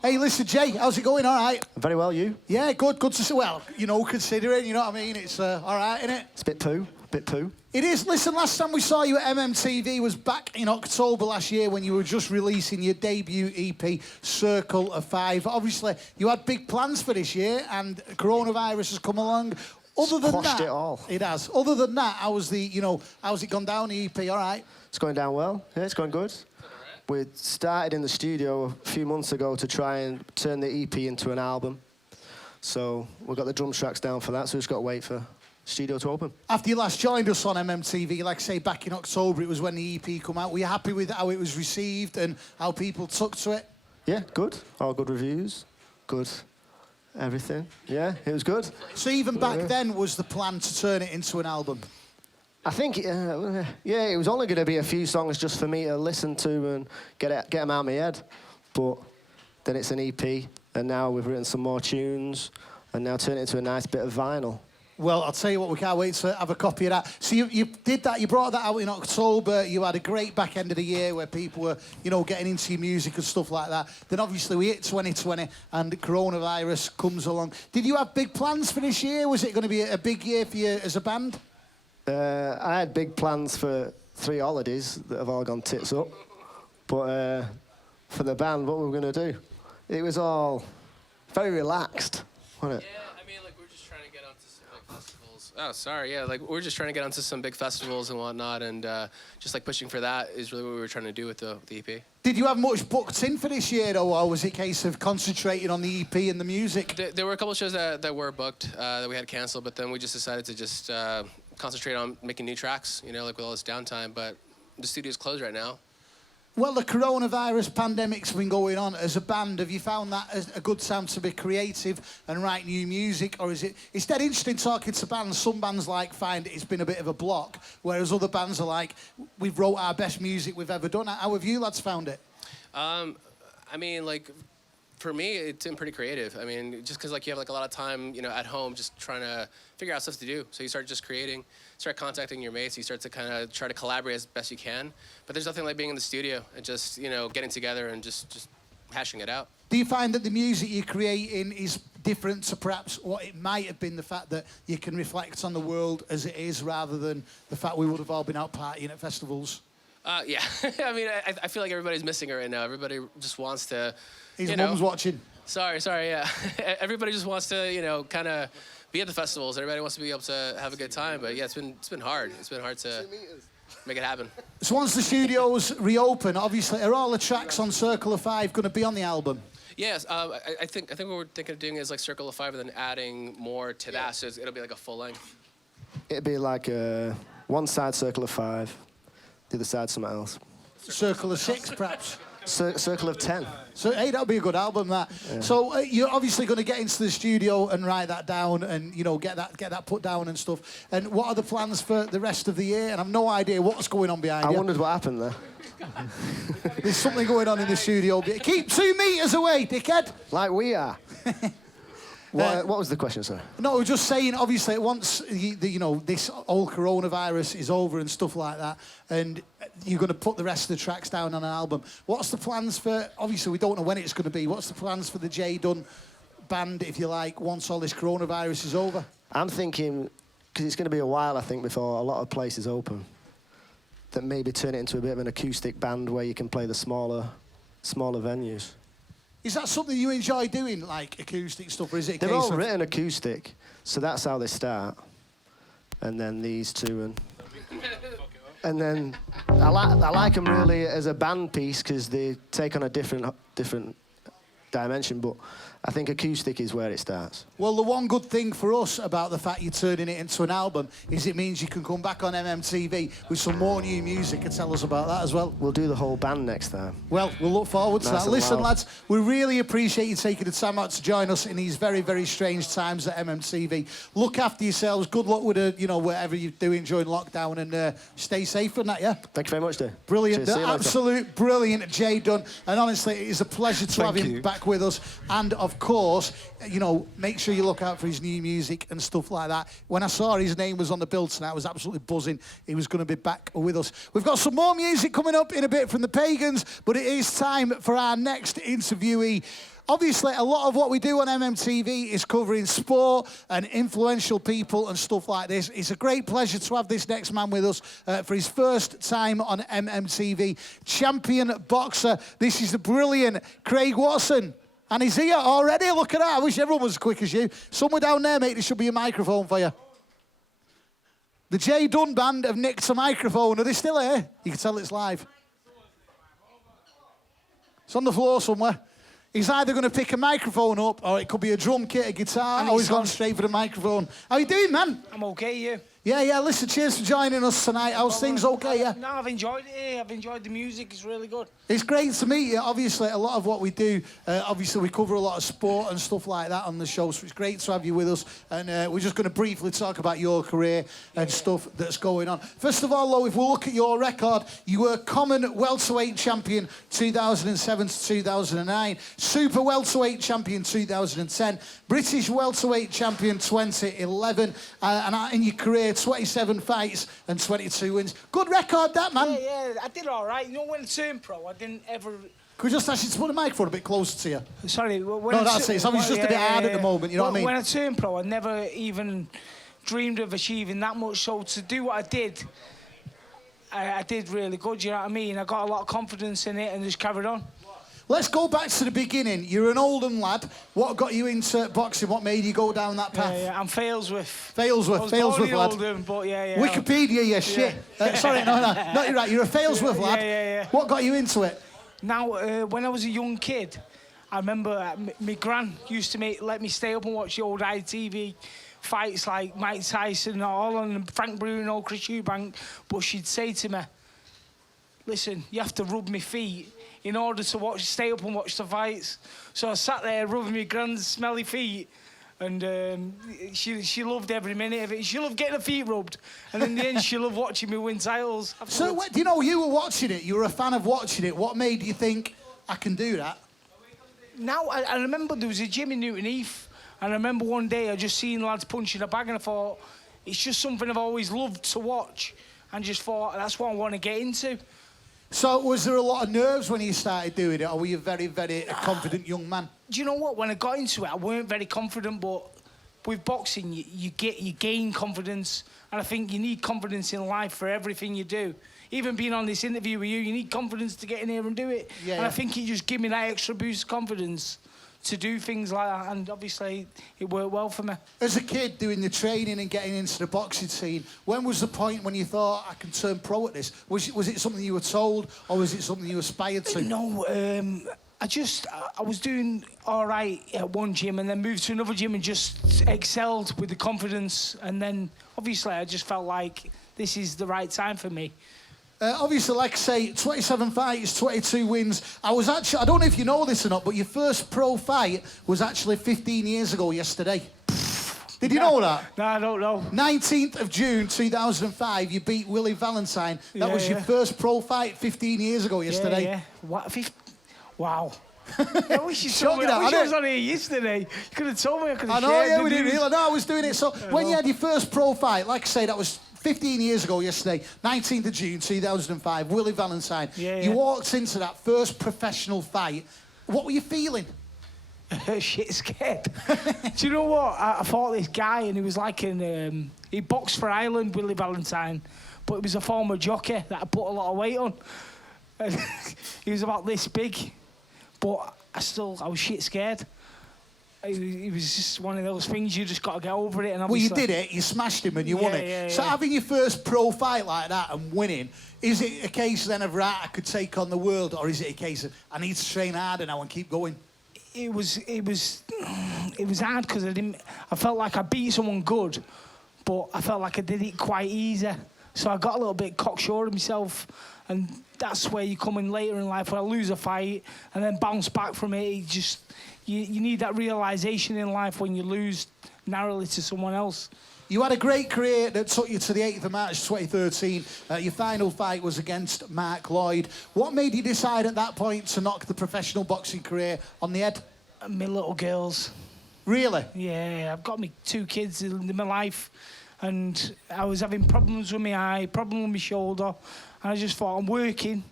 hey, listen, Jay, how's it going? All right? Very well, you? Yeah, good to see. Well, you know, considering, you know what I mean? It's all right, isn't it? It's a bit poo. It is. Listen, last time we saw you at MMTV was back in October last year when you were just releasing your debut EP, Circle of Five. Obviously, you had big plans for this year, and coronavirus has come along. Other than Squashed that, it all. It has. Other than that, how's it gone down, the EP? All right? It's going down well. Yeah, it's going good. We started in the studio a few months ago to try and turn the EP into an album. So we've got the drum tracks down for that, so we've just got to wait for studio to open. After you last joined us on MMTV, like I say, back in October, it was when the EP come out. Were you happy with how it was received and how people took to it? Yeah, good. All good reviews. Good everything. Yeah, it was good. So even back then was the plan to turn it into an album? I think, yeah, it was only going to be a few songs just for me to listen to and get them out of my head. But then it's an EP, and now we've written some more tunes, and now turn it into a nice bit of vinyl. Well, I'll tell you what, we can't wait to have a copy of that. So you did that, you brought that out in October. You had a great back end of the year where people were, you know, getting into your music and stuff like that. Then obviously we hit 2020 and coronavirus comes along. Did you have big plans for this year? Was it going to be a big year for you as a band? I had big plans for 3 holidays that have all gone tits up. But for the band, what were we going to do? It was all very relaxed, wasn't it? Yeah, I mean, like, we're just trying to get onto some big festivals. Oh, sorry, yeah, like, we're just trying to get onto some big festivals and whatnot, and just, like, pushing for that is really what we were trying to do with the EP. Did you have much booked in for this year, though, or was it a case of concentrating on the EP and the music? There were a couple shows that were booked that we had canceled, but then we just decided to just concentrate on making new tracks, you know, like with all this downtime, but the studio's closed right now. Well, the coronavirus pandemic's been going on. As a band, have you found that as a good time to be creative and write new music, or is it? It's dead interesting talking to bands. Some bands find it's been a bit of a block, whereas other bands are like, we've wrote our best music we've ever done. How have you lads found it? I mean, like, for me, it's been pretty creative. I mean, just because, like, you have, like, a lot of time, you know, at home just trying to figure out stuff to do. So you start just creating, start contacting your mates, you start to kind of try to collaborate as best you can. But there's nothing like being in the studio and just, you know, getting together and just hashing it out. Do you find that the music you're creating is different to perhaps what it might have been, the fact that you can reflect on the world as it is rather than the fact we would have all been out partying at festivals? Yeah. I mean, I feel like everybody's missing it right now. Everybody just wants to, His mum's watching. Sorry, yeah. Everybody just wants to, you know, kind of be at the festivals. Everybody wants to be able to have a good time. But yeah, it's been hard. It's been hard to make it happen. So once the studios reopen, obviously, are all the tracks on Circle of Five going to be on the album? Yes, I think what we're thinking of doing is like Circle of Five and then adding more to that. So it'll be like a full length. It'd be like one side Circle of Five, the other side something else. Circle of Six, perhaps? Circle of 10. So, hey, that'll be a good album, that. Yeah. So, you're obviously going to get into the studio and write that down and, you know, get that put down and stuff. And what are the plans for the rest of the year? And I've no idea what's going on behind you. I wondered what happened there. There's something going on in the studio. Keep 2 meters away, dickhead. Like we are. What was the question, sir? No, we're just saying, obviously, once, you know, this whole coronavirus is over and stuff like that, and you're going to put the rest of the tracks down on an album, what's the plans for, obviously, we don't know when it's going to be, what's the plans for the J Dunn band, if you like, once all this coronavirus is over? I'm thinking, because it's going to be a while, I think, before a lot of places open, that maybe turn it into a bit of an acoustic band where you can play the smaller venues. Is that something you enjoy doing, like acoustic stuff, or is it a They're case all of... written acoustic, so that's how they start. And then these two, and then I like them really as a band piece because they take on a different dimension, but I think acoustic is where it starts. Well, the one good thing for us about the fact you're turning it into an album is it means you can come back on MMTV with some more new music and tell us about that as well. We'll do the whole band next time. Well, we'll look forward to that. Listen, lads, we really appreciate you taking the time out to join us in these very, very strange times at MMTV. Look after yourselves. Good luck with, you know, whatever you're doing during lockdown, and stay safe and that, yeah? Thank you very much, Dave. Brilliant. Cheers. The absolute brilliant J Dunn. And honestly, it is a pleasure to have him back with us. And, of course, you know, make sure you look out for his new music and stuff like that. When I saw his name was on the bill tonight, I was absolutely buzzing. He was going to be back with us. We've got some more music coming up in a bit from the Pagans, but it is time for our next interviewee. Obviously, a lot of what we do on MMTV is covering sport and influential people and stuff like this. It's a great pleasure to have this next man with us for his first time on MMTV. Champion boxer. This is the brilliant Craig Watson. And he's here already. Look at that. I wish everyone was as quick as you. Somewhere down there, mate, there should be a microphone for you. The J Dunn band have nicked a microphone. Are they still here? You can tell it's live. It's on the floor somewhere. He's either going to pick a microphone up, or it could be a drum kit, a guitar, or he's gone straight for the microphone. How you doing, man? I'm okay, you? Yeah, listen, cheers for joining us tonight. How's things okay, yeah? No, I've enjoyed it. I've enjoyed the music. It's really good. It's great to meet you. Obviously, a lot of what we do, obviously, we cover a lot of sport and stuff like that on the show, so it's great to have you with us. And we're just going to briefly talk about your career and stuff that's going on. First of all, though, if we look at your record, you were common welterweight champion 2007 to 2009, super welterweight champion 2010, British welterweight champion 2011, and in your career, 27 fights and 22 wins. Good record, that, man. Yeah, I did all right. You know, when I turned pro, I didn't ever... Could we just ask you to put the microphone a bit closer to you? Sorry. When no, that's it. It's obviously just a bit hard at the moment, you know what I mean? When I turned pro, I never even dreamed of achieving that much. So to do what I did, I did really good, you know what I mean? I got a lot of confidence in it and just carried on. Let's go back to the beginning. You're an Oldham lad. What got you into boxing? What made you go down that path? Yeah, I'm Failsworth. Failsworth lad. Oldham, but yeah. Wikipedia, you shit. Sorry, no, you're right. You're a Failsworth lad. Yeah. What got you into it? Now, when I was a young kid, I remember my gran used to let me stay up and watch the old ITV fights like Mike Tyson and all, and Frank Bruno, Chris Eubank. But she'd say to me, listen, you have to rub my feet in order to stay up and watch the fights. So I sat there rubbing my gran's smelly feet, and she loved every minute of it. She loved getting her feet rubbed, and in the end, she loved watching me win titles. So, do you know, you were watching it, you were a fan of watching it. What made you think, I can do that? Now, I remember there was a gym in Newton Heath, and I remember one day I just seen lads punching a bag, and I thought, it's just something I've always loved to watch, and just thought, that's what I want to get into. So was there a lot of nerves when you started doing it, or were you a very, very confident young man? Do you know what? When I got into it, I weren't very confident, but with boxing, you gain confidence, and I think you need confidence in life for everything you do. Even being on this interview with you need confidence to get in here and do it. And I think it just gave me that extra boost of confidence to do things like that, and obviously it worked well for me. As a kid doing the training and getting into the boxing scene, when was the point when you thought, I can turn pro at this? Was it something you were told, or was it something you aspired to? No, I was doing all right at one gym and then moved to another gym and just excelled with the confidence, and then obviously I just felt like this is the right time for me. Obviously, like I say, 27 fights, 22 wins. I don't know if you know this or not, but your first pro fight was actually 15 years ago yesterday. Did you know that? No, I don't know. 19th of June 2005, you beat Willie Valentine. That was your first pro fight 15 years ago yesterday. Yeah. What? Wow. I wish you told me. I wish I was on here yesterday. You could have told me. I could have shared. I know, yeah, we didn't realize. No, I was doing it. So when you had your first pro fight, like I say, that was 15 years ago yesterday, 19th of June 2005, Willie Valentine. You walked into that first professional fight. What were you feeling? Shit scared. Do you know what? I fought this guy, and he was like he boxed for Ireland, Willie Valentine, but he was a former jockey that I put a lot of weight on. And he was about this big, but I was shit scared. It was just one of those things, you just got to get over it. And well, you did it, you smashed him and you won it. So having your first pro fight like that and winning, is it a case then of, right, I could take on the world, or is it a case of, I need to train harder now and keep going? It was hard because I felt like I beat someone good, but I felt like I did it quite easy. So I got a little bit cocksure of myself, and that's where you come in later in life, where I lose a fight and then bounce back from it. You need that realisation in life when you lose narrowly to someone else. You had a great career that took you to the 8th of March 2013. Your final fight was against Mark Lloyd. What made you decide at that point to knock the professional boxing career on the head? My little girls. Really? Yeah, I've got me 2 kids in my life, and I was having problems with my eye, problem with my shoulder, and I just thought, I'm working,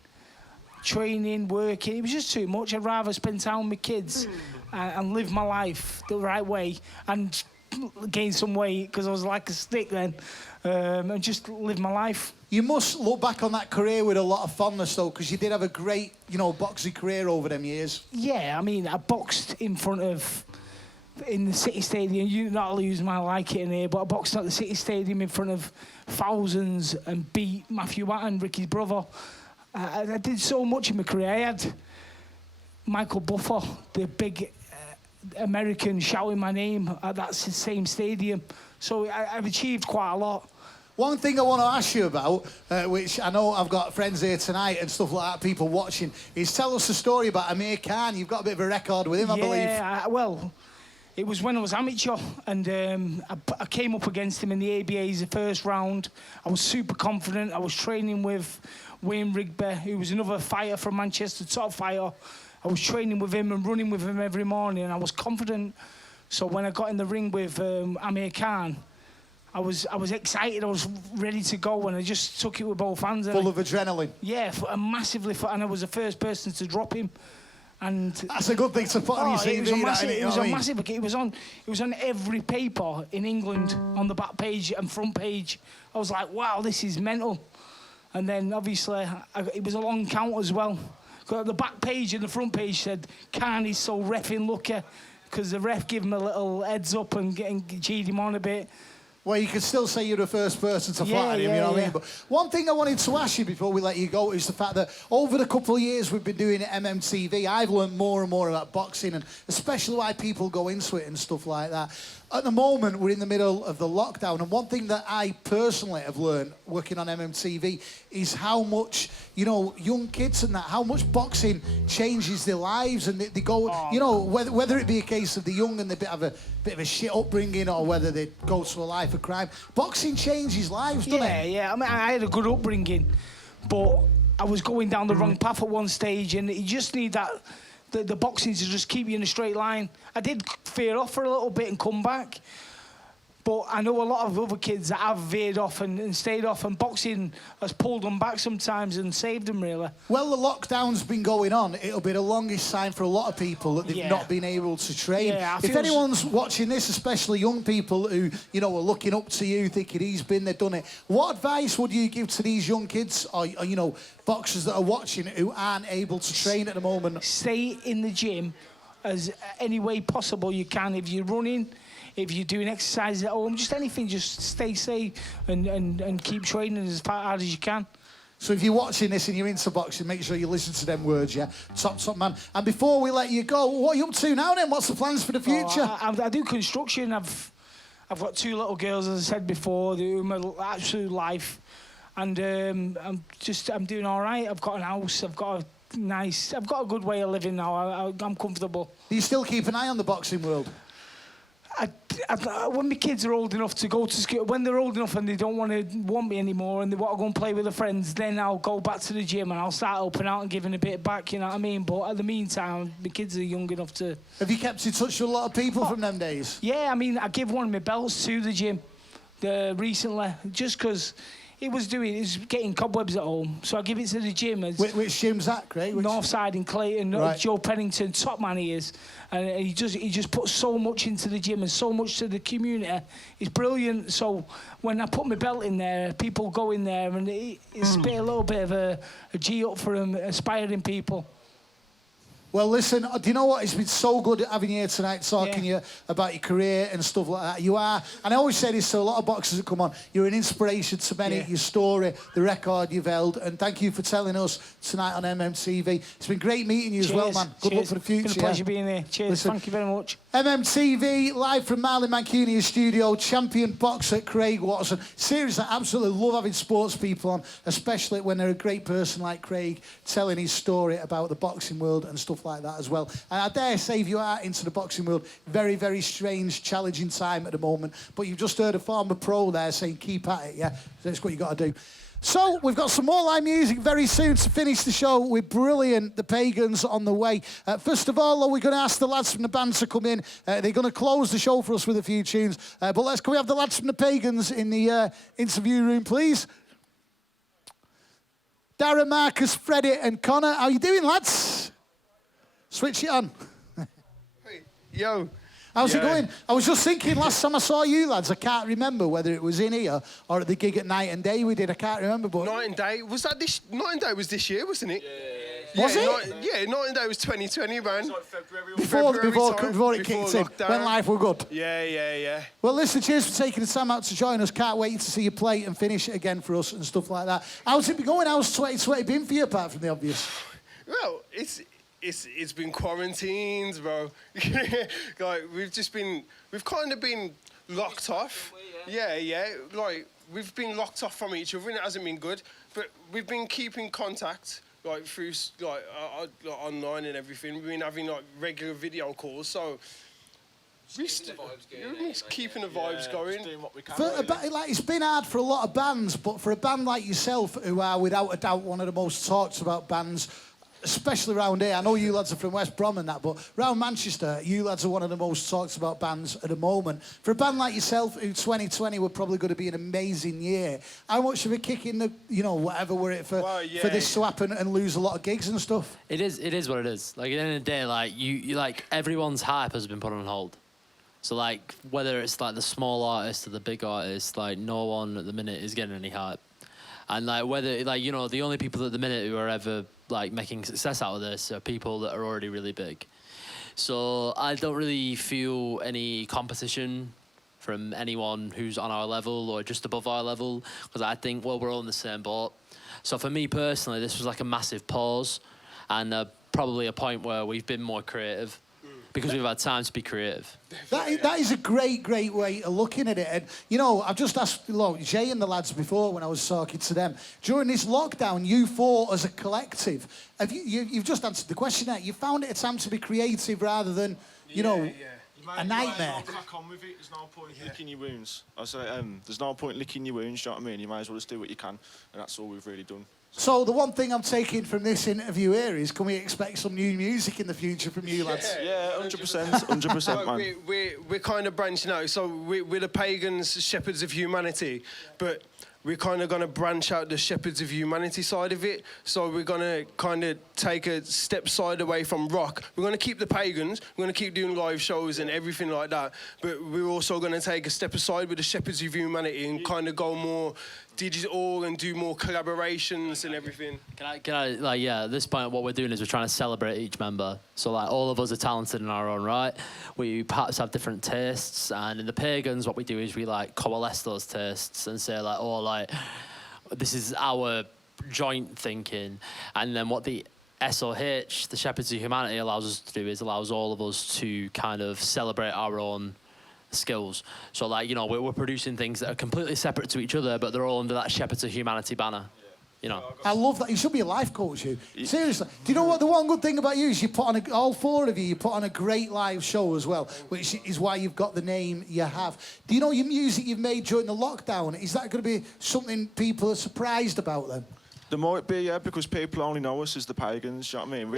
training, working. It was just too much. I'd rather spend time with my kids and live my life the right way and gain some weight, because I was like a stick then, and just live my life. You must look back on that career with a lot of fondness, though, because you did have a great, boxing career over them years. Yeah, I mean, I boxed in the City Stadium. You're not losing my like it in here, but I boxed at the City Stadium in front of thousands and beat Matthew Watton, Ricky's brother. I did so much in my career. I had Michael Buffer, the big American, shouting my name at that same stadium. So I've achieved quite a lot. One thing I want to ask you about, which I know I've got friends here tonight and stuff like that, people watching, is tell us a story about Amir Khan. You've got a bit of a record with him, I believe. Yeah, well, it was when I was amateur, and I came up against him in the ABA's the first round. I was super confident. I was training with Wayne Rigby, who was another fighter from Manchester, top fighter. I was training with him and running with him every morning, and I was confident. So when I got in the ring with Amir Khan, I was excited. I was ready to go, and I just took it with both hands. Full of adrenaline. Yeah, massively. And I was the first person to drop him. And that's a good thing to put on your CV. It was on every paper in England, on the back page and front page. I was like, wow, this is mental. And then obviously it was a long count as well. The back page and the front page said, Khan is so reffing lucky, because the ref gave him a little heads up and cheated him on a bit. Well, you could still say you're the first person to flatter him, you know what I mean? But one thing I wanted to ask you before we let you go is the fact that over the couple of years we've been doing MMTV, I've learned more and more about boxing, and especially why people go into it and stuff like that. At the moment, we're in the middle of the lockdown, and one thing that I personally have learned working on MMTV is how much, young kids and that, how much boxing changes their lives, and they go, whether it be a case of the young and they have a bit of a shit upbringing, or whether they go to a life of crime. Boxing changes lives, doesn't it? Yeah. I mean, I had a good upbringing, but I was going down the wrong path at one stage, and you just need that. The boxing to just keep you in a straight line. I did veer off for a little bit and come back, but I know a lot of other kids that have veered off and stayed off, and boxing has pulled them back sometimes and saved them, really. Well, the lockdown's been going on. It'll be the longest time for a lot of people that they've not been able to train. If anyone's watching this, especially young people who, are looking up to you, thinking he's been there, done it, what advice would you give to these young kids, or boxers that are watching who aren't able to train at the moment? Stay in the gym as any way possible you can. If you're running, if you're doing exercise at home, just anything, just stay safe and keep training as hard as you can. So if you're watching this and you're into boxing, make sure you listen to them words, yeah? Top man. And before we let you go, what are you up to now then? What's the plans for the future? I do construction. I've got 2 little girls, as I said before, who are my absolute life. And I'm doing all right. I've got an house. I've got a good way of living now. I'm comfortable. Do you still keep an eye on the boxing world? When my kids are old enough to go to school, when they're old enough and they don't want me anymore and they want to go and play with their friends, then I'll go back to the gym and I'll start helping out and giving a bit back, you know what I mean? But at the meantime, my kids are young enough to... Have you kept in touch with a lot of people from them days? Yeah, I mean, I give one of my belts to the gym recently, just because it was getting cobwebs at home, so I give it to the gym. Which gym's that, Craig? Northside in Clayton. Right. Joe Pennington, top man he is, and he just puts so much into the gym and so much to the community. He's brilliant. So when I put my belt in there, people go in there, and it's a little bit of a G up for them, aspiring people. Well, listen, do you know what? It's been so good having you here tonight, talking to you about your career and stuff like that. You are, and I always say this to a lot of boxers that come on, you're an inspiration to many, your story, the record you've held, and thank you for telling us tonight on MMTV. It's been great meeting you as well, man. Good luck for the future. It's been a pleasure being here. Cheers, listen, thank you very much. MMTV, live from Marley Mancunia's studio, champion boxer Craig Watson. Seriously, I absolutely love having sports people on, especially when they're a great person like Craig, telling his story about the boxing world and stuff like that as well. And I dare say, if you are into the boxing world, very, very strange, challenging time at the moment. But you've just heard a former pro there saying, keep at it, yeah? That's what you got to do. So, we've got some more live music very soon to finish the show with brilliant The Pagans on the way. First of all, we're going to ask the lads from the band to come in. They're going to close the show for us with a few tunes. But can we have the lads from The Pagans in the interview room, please? Darren, Marcus, Freddie and Connor. How you doing, lads? Switch it on. Hey, yo. How's it going? I was just thinking, last time I saw you lads, I can't remember whether it was in here or at the gig at Night and Day we did. I can't remember. But Night and Day, was that this? Night and Day was this year, wasn't it? Yeah. Was it? Night and Day was 2020, man. Like before it kicked in, when life were good. Yeah. Well, listen, cheers for taking the time out to join us. Can't wait to see you play and finish it again for us and stuff like that. How's it been going? How's 2020 been for you, apart from the obvious? Well, it's been quarantined, bro. Like we've kind of been locked off. Yeah. Like we've been locked off from each other, and it hasn't been good. But we've been keeping contact, like through like online and everything. We've been having like regular video calls, so. Keeping the vibes going. Doing what we can, it's been hard for a lot of bands, but for a band like yourself, who are without a doubt one of the most talked about bands, especially around here. I know you lads are from West Brom and that, but around Manchester, you lads are one of the most talked about bands at the moment. For a band like yourself, who 2020 were probably going to be an amazing year, how much of a kick in the, whatever were it for this to happen and lose a lot of gigs and stuff? It is what it is. Like, at the end of the day, like, you like, everyone's hype has been put on hold. So, like, whether it's, like, the small artist or the big artist, like, no one at the minute is getting any hype. And, like, whether, like, the only people at the minute who are ever, like, making success out of this are people that are already really big. So I don't really feel any competition from anyone who's on our level or just above our level, because I think, well, we're all in the same boat. So for me personally, this was like a massive pause and probably a point where we've been more creative. Because we've had time to be creative. That is a great way of looking at it. And, I've just asked Jay and the lads before when I was talking to them. During this lockdown, you four as a collective, you've just answered the question there. You found it a time to be creative rather than, a nightmare. You might as well crack on with it. There's no point licking your wounds. I say, there's no point licking your wounds, do you know what I mean? You might as well just do what you can. And that's all we've really done. So the one thing I'm taking from this interview here is, can we expect some new music in the future from you lads? Yeah, 100%, man. We're kind of branching out. So we're the Pagans, Shepherds of Humanity. But we're kind of going to branch out the Shepherds of Humanity side of it. So we're going to kind of take a step side away from rock. We're going to keep the Pagans. We're going to keep doing live shows and everything like that. But we're also going to take a step aside with the Shepherds of Humanity and kind of go more digital and do more collaborations and everything. Can I, like, yeah, at this point, what we're doing is we're trying to celebrate each member. So, like, all of us are talented in our own right. We perhaps have different tastes. And in the Pagans, what we do is we, like, coalesce those tastes and say, like, oh, like, this is our joint thinking. And then what the SOH, the Shepherds of Humanity, allows us to do is allows all of us to kind of celebrate our own skills. So, like, you know, we're producing things that are completely separate to each other, but they're all under that Shepherds of Humanity banner. You know. I love that. You should be a life coach, you. Seriously. Do you know what the one good thing about you is? You put on all four of you put on a great live show as well, which is why you've got the name you have. Do you know your music you've made during the lockdown? Is that going to be something people are surprised about then? There might be, yeah, because people only know us as the Pagans, you know what I mean?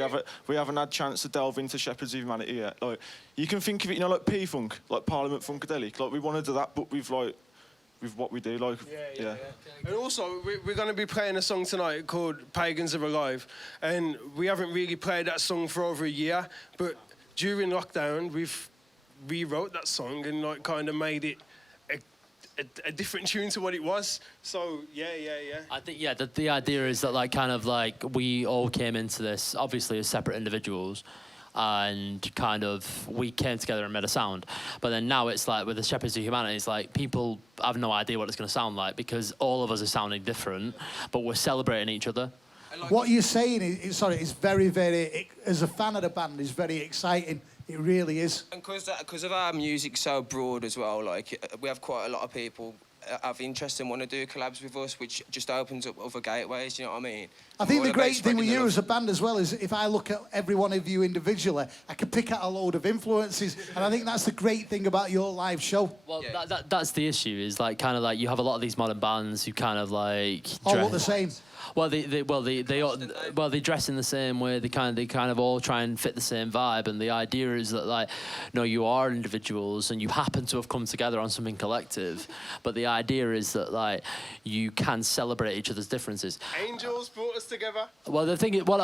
We haven't had a chance to delve into Shepherds of Humanity yet. Like, you can think of it, you know, like P-Funk, like Parliament Funkadelic. Like, we want to do that, but with what we do, like, yeah. And also, we're going to be playing a song tonight called Pagans Are Alive. And we haven't really played that song for over a year, but during lockdown, we've rewrote that song and, like, kind of made it a different tune to what it was. So, yeah. I think, yeah, the idea is that, like, kind of, like, we all came into this, obviously, as separate individuals, and kind of we came together and made a sound. But then now it's like with the Shepherds of Humanity, it's like people have no idea what it's going to sound like because all of us are sounding different, but we're celebrating each other. What you're saying is very, very, as a fan of the band, is very exciting. It really is. And because of our music so broad as well, like, we have quite a lot of people have interest and want to do collabs with us, which just opens up other gateways, you know what I mean? I think the great thing with you as a band as well is if I look at every one of you individually, I can pick out a load of influences, and I think that's the great thing about your live show. Well, that's the issue, is like kind of like you have a lot of these modern bands who kind of like all look the same. Well, they dress in the same way. They kind of all try and fit the same vibe. And the idea is that, like, no, you are individuals and you happen to have come together on something collective. But the idea is that, like, you can celebrate each other's differences. Angels brought us together. Well, the thing is, what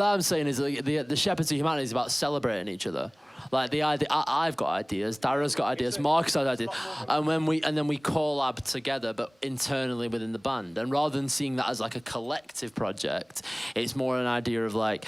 I'm saying is like, the Shepherds of Humanity is about celebrating each other. Like the idea, I've got ideas, Dara's got ideas, Mark's got ideas, and then we collab together, but internally within the band. And rather than seeing that as like a collective project, it's more an idea of like,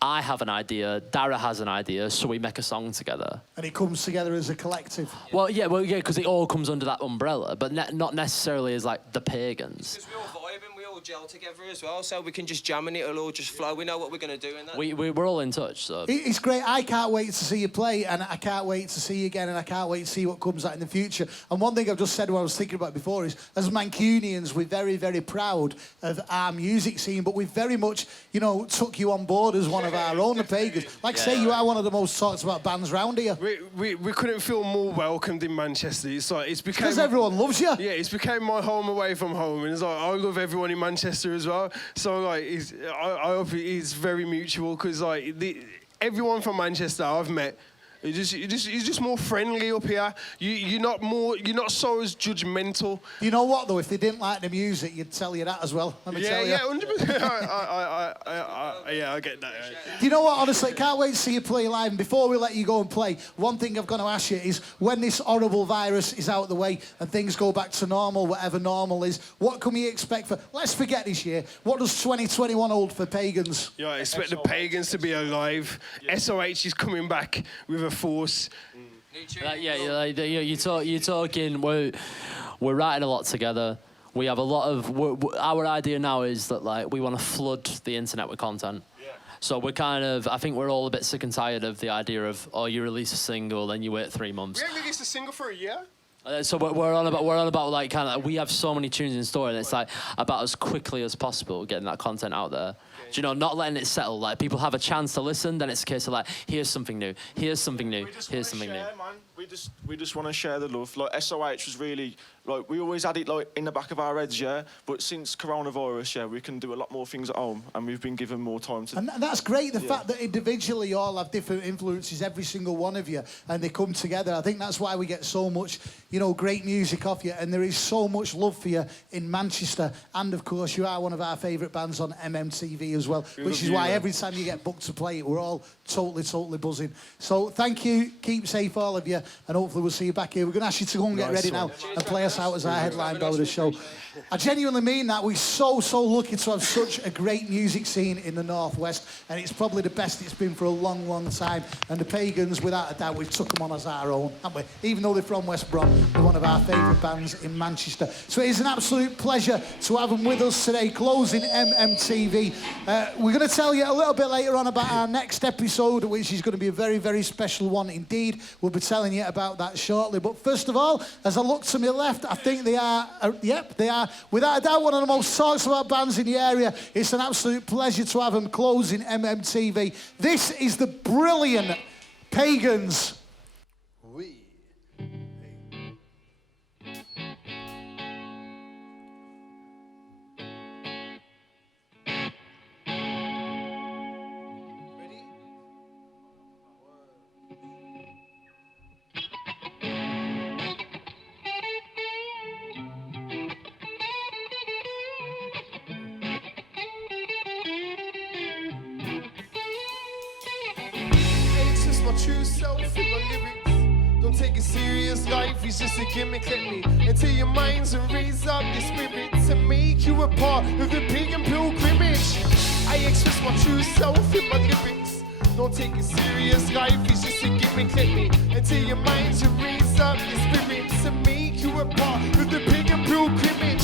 I have an idea, Dara has an idea, so we make a song together. And it comes together as a collective. Well, yeah, because it all comes under that umbrella, but not necessarily as like the Pagans. Because we all vibe and we all gel together as well, so we can just jam and it'll all just flow. We know what we're going to do in that. We're all in touch, so. It's great. I can't wait to see you play, and I can't wait to see you again, and I can't wait to see what comes out in the future. And one thing I've just said, what I was thinking about before, is as Mancunians, we're very, very proud of our music scene, but we've very much, you know, took you on board as one of our own, the Pagans. Like say, you are one of the most talked about bands round here. We couldn't feel more welcomed in Manchester. It's like it's become because everyone loves you. Yeah, it's became my home away from home, and it's like I love everyone in Manchester as well. So like, I hope it's very mutual because like everyone from Manchester I've met. You're just more friendly up here. You're not so as judgmental. You know what though? If they didn't like the music, you'd tell you that as well. Let me tell you. Yeah, 100%. I get that. Do you know what? Honestly, can't wait to see you play live. And before we let you go and play, one thing I've got to ask you is, when this horrible virus is out of the way and things go back to normal, whatever normal is, what can we expect for? Let's forget this year. What does 2021 hold for Pagans? Yeah, I expect the Pagans to be alive. Yeah. SOH is coming back with a force. You're talking. We're writing a lot together. We have a lot of. Our idea now is that like we want to flood the internet with content. Yeah. So we're kind of. I think we're all a bit sick and tired of the idea of you release a single, then you wait 3 months. We haven't released a single for a year. So we're on about like kind of. We have so many tunes in store, and it's like about as quickly as possible getting that content out there. Do you know, not letting it settle. Like people have a chance to listen, then it's a case of like, here's something new, here's something new, here's something new. Man. We just want to share the love. Like SOH was really like we always had it like in the back of our heads, yeah. But since coronavirus, yeah, we can do a lot more things at home, and we've been given more time to. And that's great. The fact that individually you all have different influences, every single one of you, and they come together. I think that's why we get so much, you know, great music off you, and there is so much love for you in Manchester. And of course, you are one of our favourite bands on MMTV as well, which is why every time you get booked to play it, we're all totally buzzing. So thank you. Keep safe, all of you, and hopefully we'll see you back here. We're going to ask you to go and get ready now and play us out as our headline bell of the show. I genuinely mean that. We're so lucky to have such a great music scene in the Northwest, and it's probably the best it's been for a long time. And the Pagans, without a doubt, we've took them on as our own, haven't we? Even though they're from West Brom, they're one of our favourite bands in Manchester. So it is an absolute pleasure to have them with us today, closing MMTV. We're going to tell you a little bit later on about our next episode, which is going to be a very special one indeed. We'll be telling you about that shortly. But first of all, as I look to my left, I think they are, they are, without a doubt, one of the most talked about bands in the area. It's an absolute pleasure to have them closing MMTV. This is the brilliant Pagans. True self in my lyrics. Don't take it serious, life is just a gimmick. Let me enter your minds and raise up your spirits and make you a part of the pagan pilgrimage. I express my true self in my lyrics. Don't take it serious, life is just a gimmick. Let me enter your minds and raise up your spirits and make you a part of the pagan pilgrimage.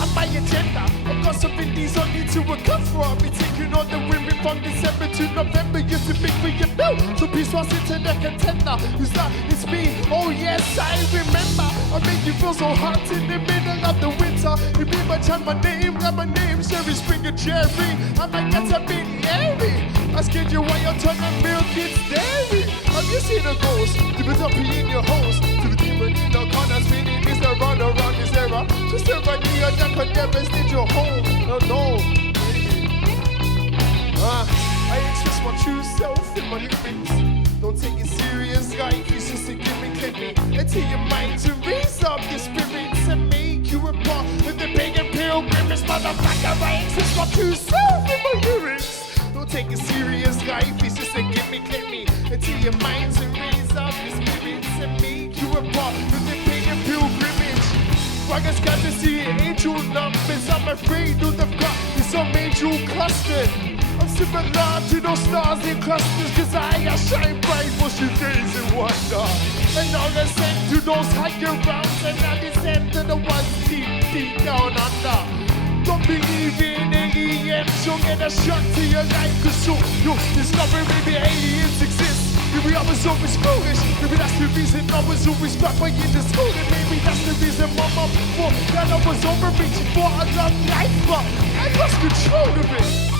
And my agenda, I've got something these on you to account for. I'll be taking on the women from December to November. You're too big for your bill, so please pass it to the contender. Who's that? It's me. Oh yes, I remember. I make you feel so hot in the middle of the winter. You be my time, my name, Sherry Springer Cherry. I might get a bit hairy. I scared you while you're turning milk, it's dairy. Have you seen a ghost? To be dumpy in your host. To be demon in the corner, spinning this around this era. Just a idea that could devastate your home. Oh no. I express my true self in my lyrics. Don't take it serious, life is just a gimmick. Let me enter your mind to raise up your spirits and make you a part of the pagan pilgrimage. Motherfucker, I express my true self in my lyrics. Don't take it serious, life is just a gimmick. Let me enter your minds and raise up your spirits and make you a part of the pagan pilgrimage. Pagans got to see angel numbers. I'm afraid of the got some angel clustered. I'm similar to those stars in clusters, cause I shine bright for you days in wonder. And I'll ascend to those higher realms, and I'll descend to the ones deep down under. Don't believe in aliens, you'll get a shot to your life, cause soon you'll discover maybe aliens exist. Maybe I was always foolish, maybe that's the reason I was always back by in the school. And maybe that's the reason my mom thought that I was overreaching for a long life, but I lost control of it.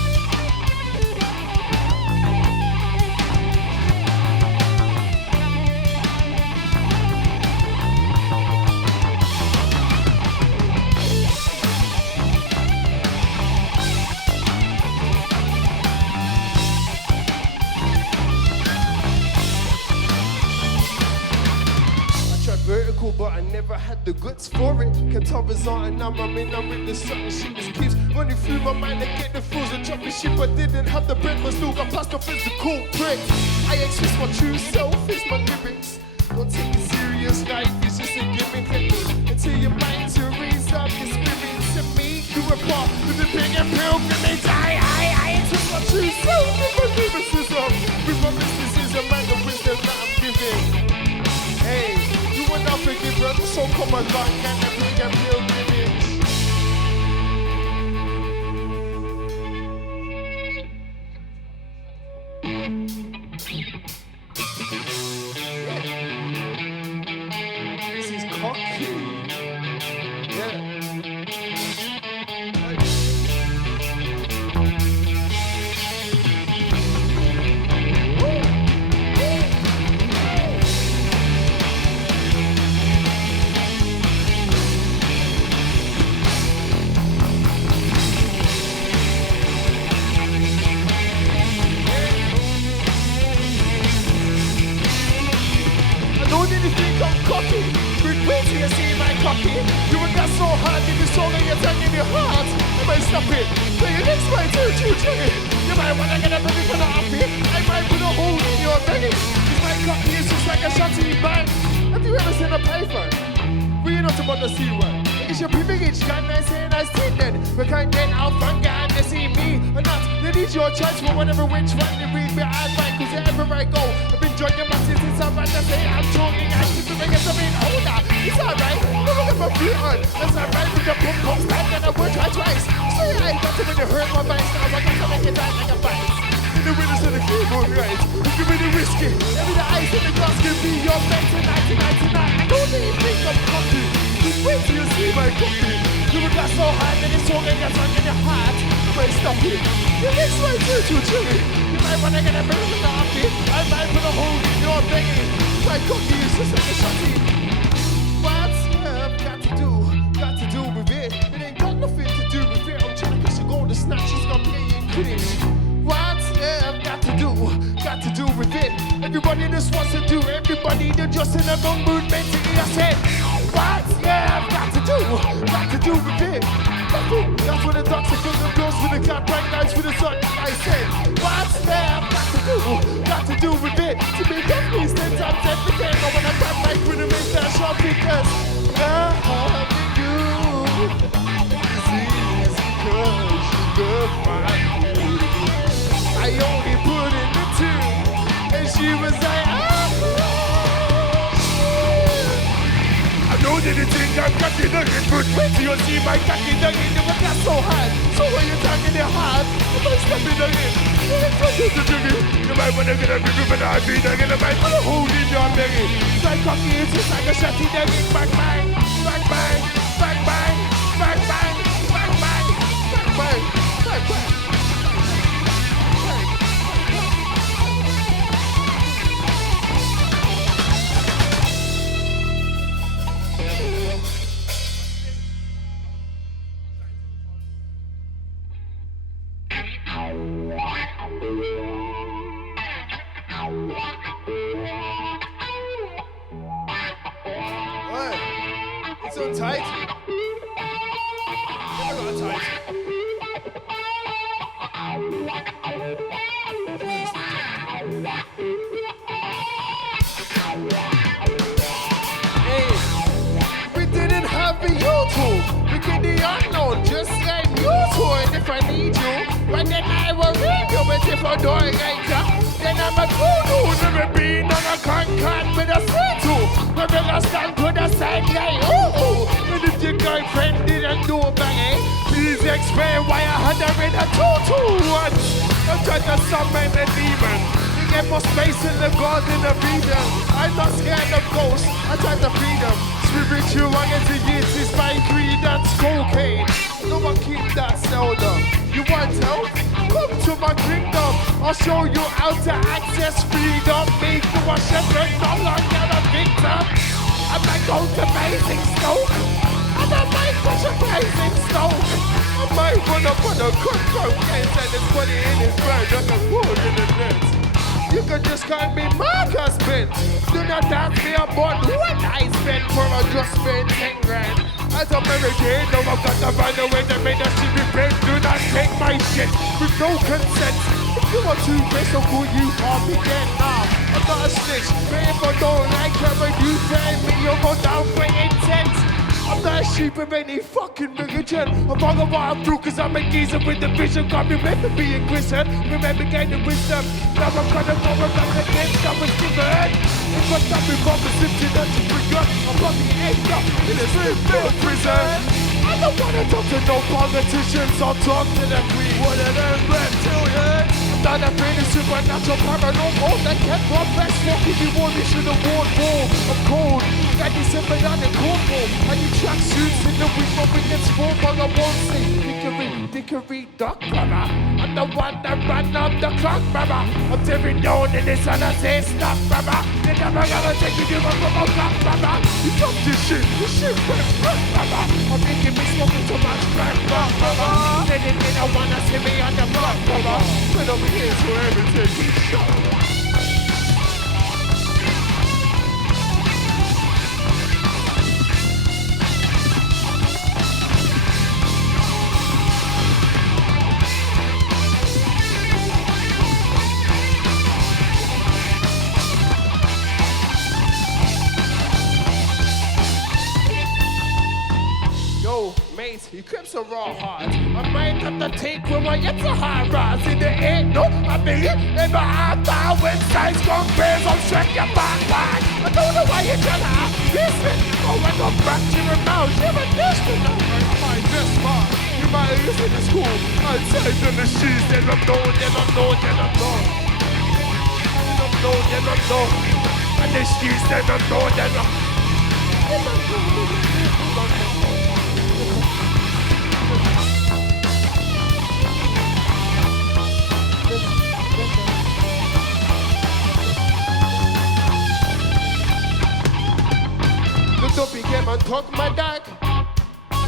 But I never had the guts for it. Guitars on and now I'm in the sun. She just keeps running through my mind to get the fools and dropping shit, but didn't have the bread, but still got past the physical prick. I express my true self, it's my lyrics. Don't take it serious, life is just a gimmick. Until your mind to raise up your spirits and make you a part of the pagan pilgrimage. I express my true self with my lyricism, with my mysticism and the wisdom that I'm giving. Hey. Not forgive brother, so come along and the pagan pilgrimage. This is cocky. Yeah. cocky. You would got so hard in the song and you're tongue in your heart. I might stop it. So your next might too chuggy. You might wanna get a baby for the happy. I might put a hole in your belly. This might cocky is just like a shotty bang. Have you ever seen a python? We not about the C word. It's your privilege, can I say nice thing then? We can't get out front, can they see me or not? Then it's your choice for whatever which one you read me. I like, cause wherever I go, I've been joining my since I'm right to say I'm talking. I keep to make it something older. It's alright, don't look at my feet on. That's alright with the pump pump stand and I work twice. So yeah, I got to make it hurt my vice. Now I got to make it right like a vice. In the winners of the keyboard, right? Give me the whiskey. Every the ice in the glass can be your bet tonight. I don't even think I'm cocky. Just wait till you see my cookie. You would got so high that it's all gonna get stuck in your heart. But stop it. You makes my too chilly. You might wanna get a bit of the happy. I might put a hole in your belly. My cookie is just like a shotty. What's up? Got to do with it. It ain't got nothing to do with it. I'm trying to catch a gold, the snatch, she's gonna play in Quidditch. What's up? Got to do with it. Everybody just wants to do. Everybody they're just in a wrong mood mentally. I said, what's up? Got to do with it. That's what the ducks are doing. The girls with the cat, bright lights with the sun. I said, what's up? Got to do with it. To me, definitely 10 times every day. I wanna grab my with a make that shot because loving you is easy because you love my beauty. I only put in the two, and she was like, I know that you think I'm cocky nugget, but wait till you see my cocky nugget. Never got so hard, so when you're talking your heart, you might stop it again. You might wanna get a big of an RV nugget, I might put a hole in your belly. My cocky is just like a shotty nugget, bang bang, bang bang, bang bang, bang bang, bang bang, bang bang, bang bang. It's Untitled. Untitled. Hey, we didn't have the YouTube. We did the unknown, just like YouTube. And if I need you, but then I will read you. But if I don't like you, then I'm a guru. Never been on a con with a C2. My brother stand to the side like, and if your girlfriend didn't do bang, please explain why I had her in a tutu once. I'm trying to summon a demon. You get more space in the garden of Eden. I'm not scared of ghosts, I try to feed them. Spiritual energy is my creed, that's cocaine. No one keep that seldom. You want help? Come to my kingdom. I'll show you how to access freedom. Make you a shepherd, no longer a victim. I'm like going to Amazing Stoke. And I might push a blazing Stoke. I might run up on a cocaine and it's put it in his bird. I can pull in the net. You can just call me Marcus Spin. Do not ask me about what I spent for a just spent 10 grand. As a American, now I've got to find a way to make that shit repent. Do not take my shit with no consent. If you want to play so cool, you are begin now. I'm not a snitch, but if I don't like her, when you tell me you'll go down for intent. I'm not a sheep of any fucking religion. I'm all of what I'm through cause I'm a geezer with the vision. God remember being Christian, remember gaining wisdom. Now I'm gonna go around the next I was given. If I stop me from the symptom that you bring up, I'll probably end up in a real prison. I don't wanna talk to no politicians, I'll talk to the queen. One of them reptilians. I'm not afraid of supernatural paranormal that can't run back smoking you want me should have worn more. I'm cold, got these symbiotic corporal. I need track suits in the week when we get small, but I won't say dickory, duck, brother. I'm the one that ran up the clock, brother. I'm tearing down in this and I say stop, brother. They never gonna take you from a clock, brother. You drop this shit went run, brother. I'm making me smoking too much crack, brother. They didn't wanna see me on the block, brother. But I'm here so everything is shot. You crips are raw hard. I might have to take when I get to high rise. In the ain't no a million in my after when sides gone crazy. I'm straight your back line. I don't know why you're trying to outfit me. Oh, I got back to your mouth. You're a distant. I might this far. You might listen to school. Outside on the shoes, then I'm known, then I'm known, then I'm known. Then I'm known, then I'm known. And the shoes, then I'm known, then I'm known. The dopey came and took my dog.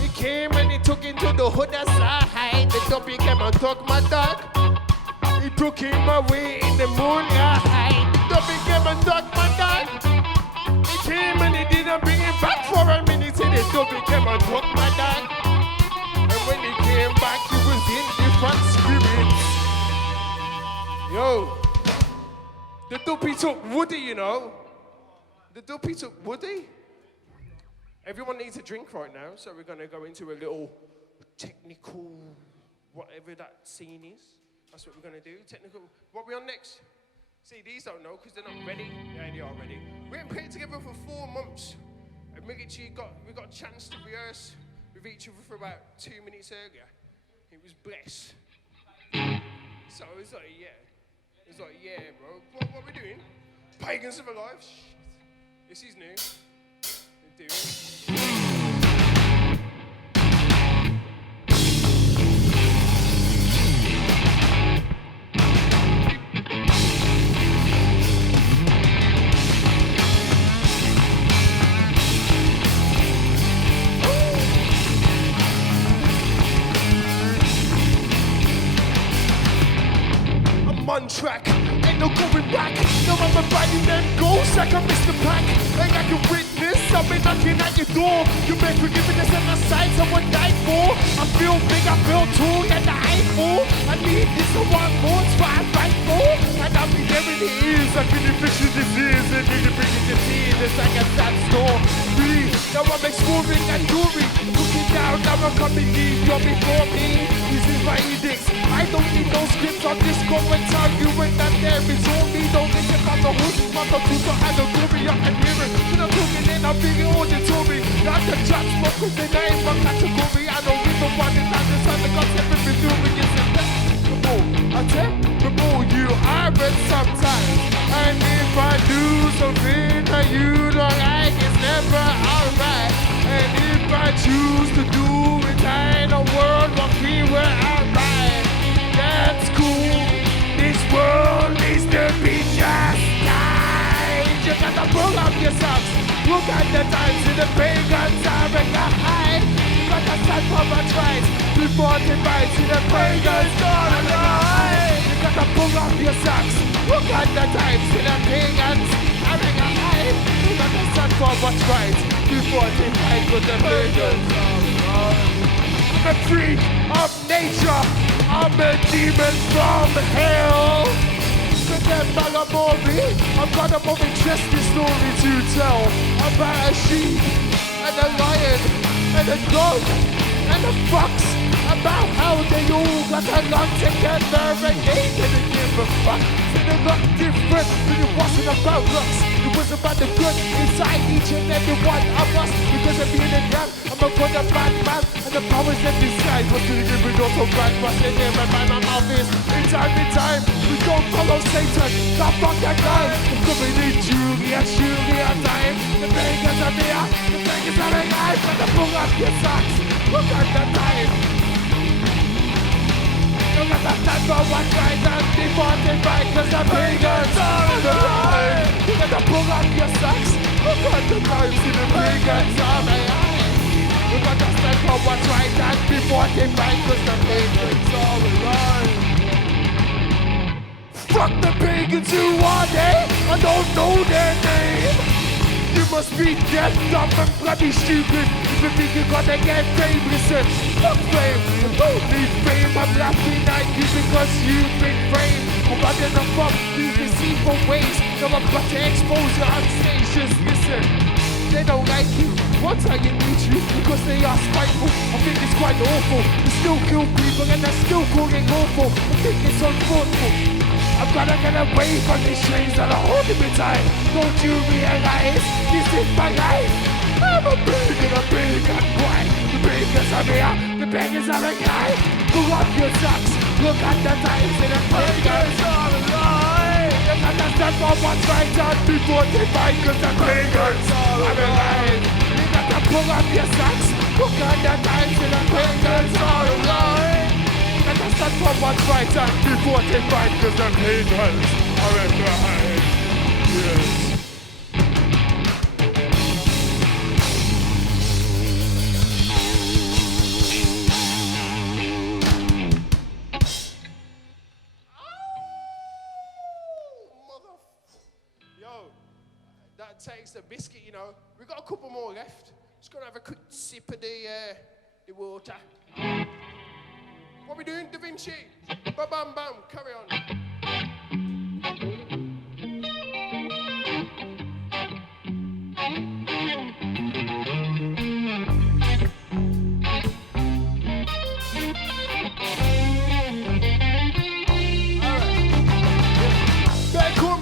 He came and he took into the hood aside. The dopey came and took my dog. He took him away in the moonlight. The dopey came and took my dog. He came and he didn't bring him back for a minute. The dopey came and took my dog. And when he came back, he was in different spirits. Yo, the dopey took Woody, you know. The dopey took Woody. Everyone needs a drink right now, so we're going to go into a little technical, whatever that scene is. That's what we're going to do. Technical. What are we on next? See, these don't know because they're not ready. Yeah, they are ready. We haven't played together for 4 months. And we got a chance to rehearse with each other for about 2 minutes earlier. It was blessed. So it was like, yeah. It was like, yeah, bro. What are we doing? Pagans of Alive? Shit. This is new. We're doing it. On track, ain't no going back. No, I'm riding them ghosts like I missed the pack. Like I can witness, I've been knocking at your door. You been forgiveness and the sight someone died for. I feel big, I feel tall, and the Eiffel. I need this, I want more, it's what I fight for. And I'll be there in the ears, I've been infectious disease. And need to bring it to tears, it's like a sad story. Now I'm exploring and jewelry. Looking down, now I'm coming deep, you're before me. This is my edict. I don't need no scripts, I'll just go and tell you when that there is all me. Don't listen from the horses, from the tutor and the glory. I can hear it. When I'm talking in, I'm being auditory. Not the chat smoke, cause they name my category. I don't give a one, it's not the sun, the concept of me doing is inevitable. I terrible you are it sometimes. And if I do something that you don't like, it's never alright. And if I choose to do it in a world where we were alright, that's cool. This world needs to be just right. You gotta pull up your socks. Look at the times in the pagans are in the high. You gotta stand for what's right. Before the rights in the pagans gonna lie. You gotta pull up your socks. Look at the times in the pagans are in the high. You gotta stand for what's right. Before the fight with the pagans. I'm a freak of nature. I'm a demon from hell. With that Malamori, I've got a more interesting story to tell about a sheep and a lion and a dog and a fox. About how they all got along together and they didn't give a fuck. So they're not different, but it wasn't about looks. It was about the good inside each and every one of us. Because of being a young, I'm a good bad man. And the powers that decide what to give it also bad. But they never mind my mouth is in time, we don't follow Satan. Stop on that guy. I'm coming in Julia time. The Pagans are here, the Pagans are alive. And the pull up your socks. Look at the time. You got the time for what's right and before they fight. Cause the Pagans are alive. You got to pull up your socks. Look at the time. See the Pagans are alive. You got to stand for what's right and before they fight. Cause the Pagans are alive. Fuck the Pagans, who are they? I don't know their name. You must be deaf, dumb and bloody stupid. If you think you're gonna get fame, listen. Fuck fame, I don't need fame. I'm laughing at you because you've been framed. I'm running them up these deceitful ways. Now I'm about to expose you on stage, just listen. They don't like you, One time you need you because they are spiteful. I think it's quite awful. They still kill people and they're still calling awful. I think it's unthoughtful. I've gotta get away from these chains that are holding me tight. Don't you realize this is my life? I'm a big and white. The beggars are here, the beggars are a guy. Pull up your socks, look at the times and the beggars are alive. You gotta stand for what's right and before they fight, cause the beggars are alive. You gotta pull up your socks, look at the times and the beggars are alive. You gotta stand for what's right and before they fight, cause the beggars are alive. Yes. Takes the biscuit, you know. We've got a couple more left. Just gonna have a quick sip of the water. What are we doing, Da Vinci? Bam, bam, bam. Carry on.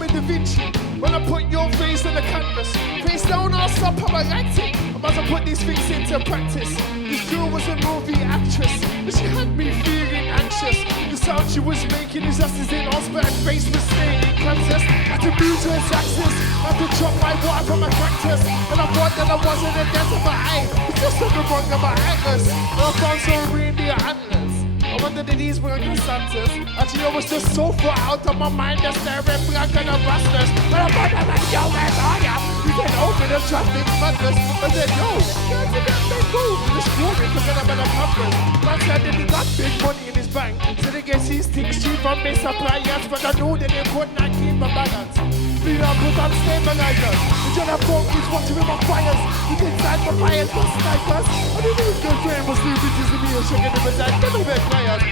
Da Vinci, when I put your face on the canvas, face down, I'll stop how I liked it. I must have put these things into practice. This girl was a movie actress, but she had me feeling anxious. The sound she was making is just as in Oscar and face was staying in Kansas. Had to mute her axis, had to chop my water from my cactus. And I thought that I wasn't a dancer, but it's just something wrong about atlas. And I found some reindeer antlers. I wonder that these were the Santas. Actually, I was just so far out of my mind, just staring black and the bastards. But I wonder like, yo, man, I am. You can open the traffic madness. I said, yo, that's a damn big move. This glory, forget about the conference. Man said that he got big money in his bank. So they guess he's things cheap from his suppliers. But I knew that they could not keep my balance. We are put on stabilizers. The general folk is watching with my fires. We can side my fires for snipers. And the new girlfriend was leaving to me and shaking the result. Never been players.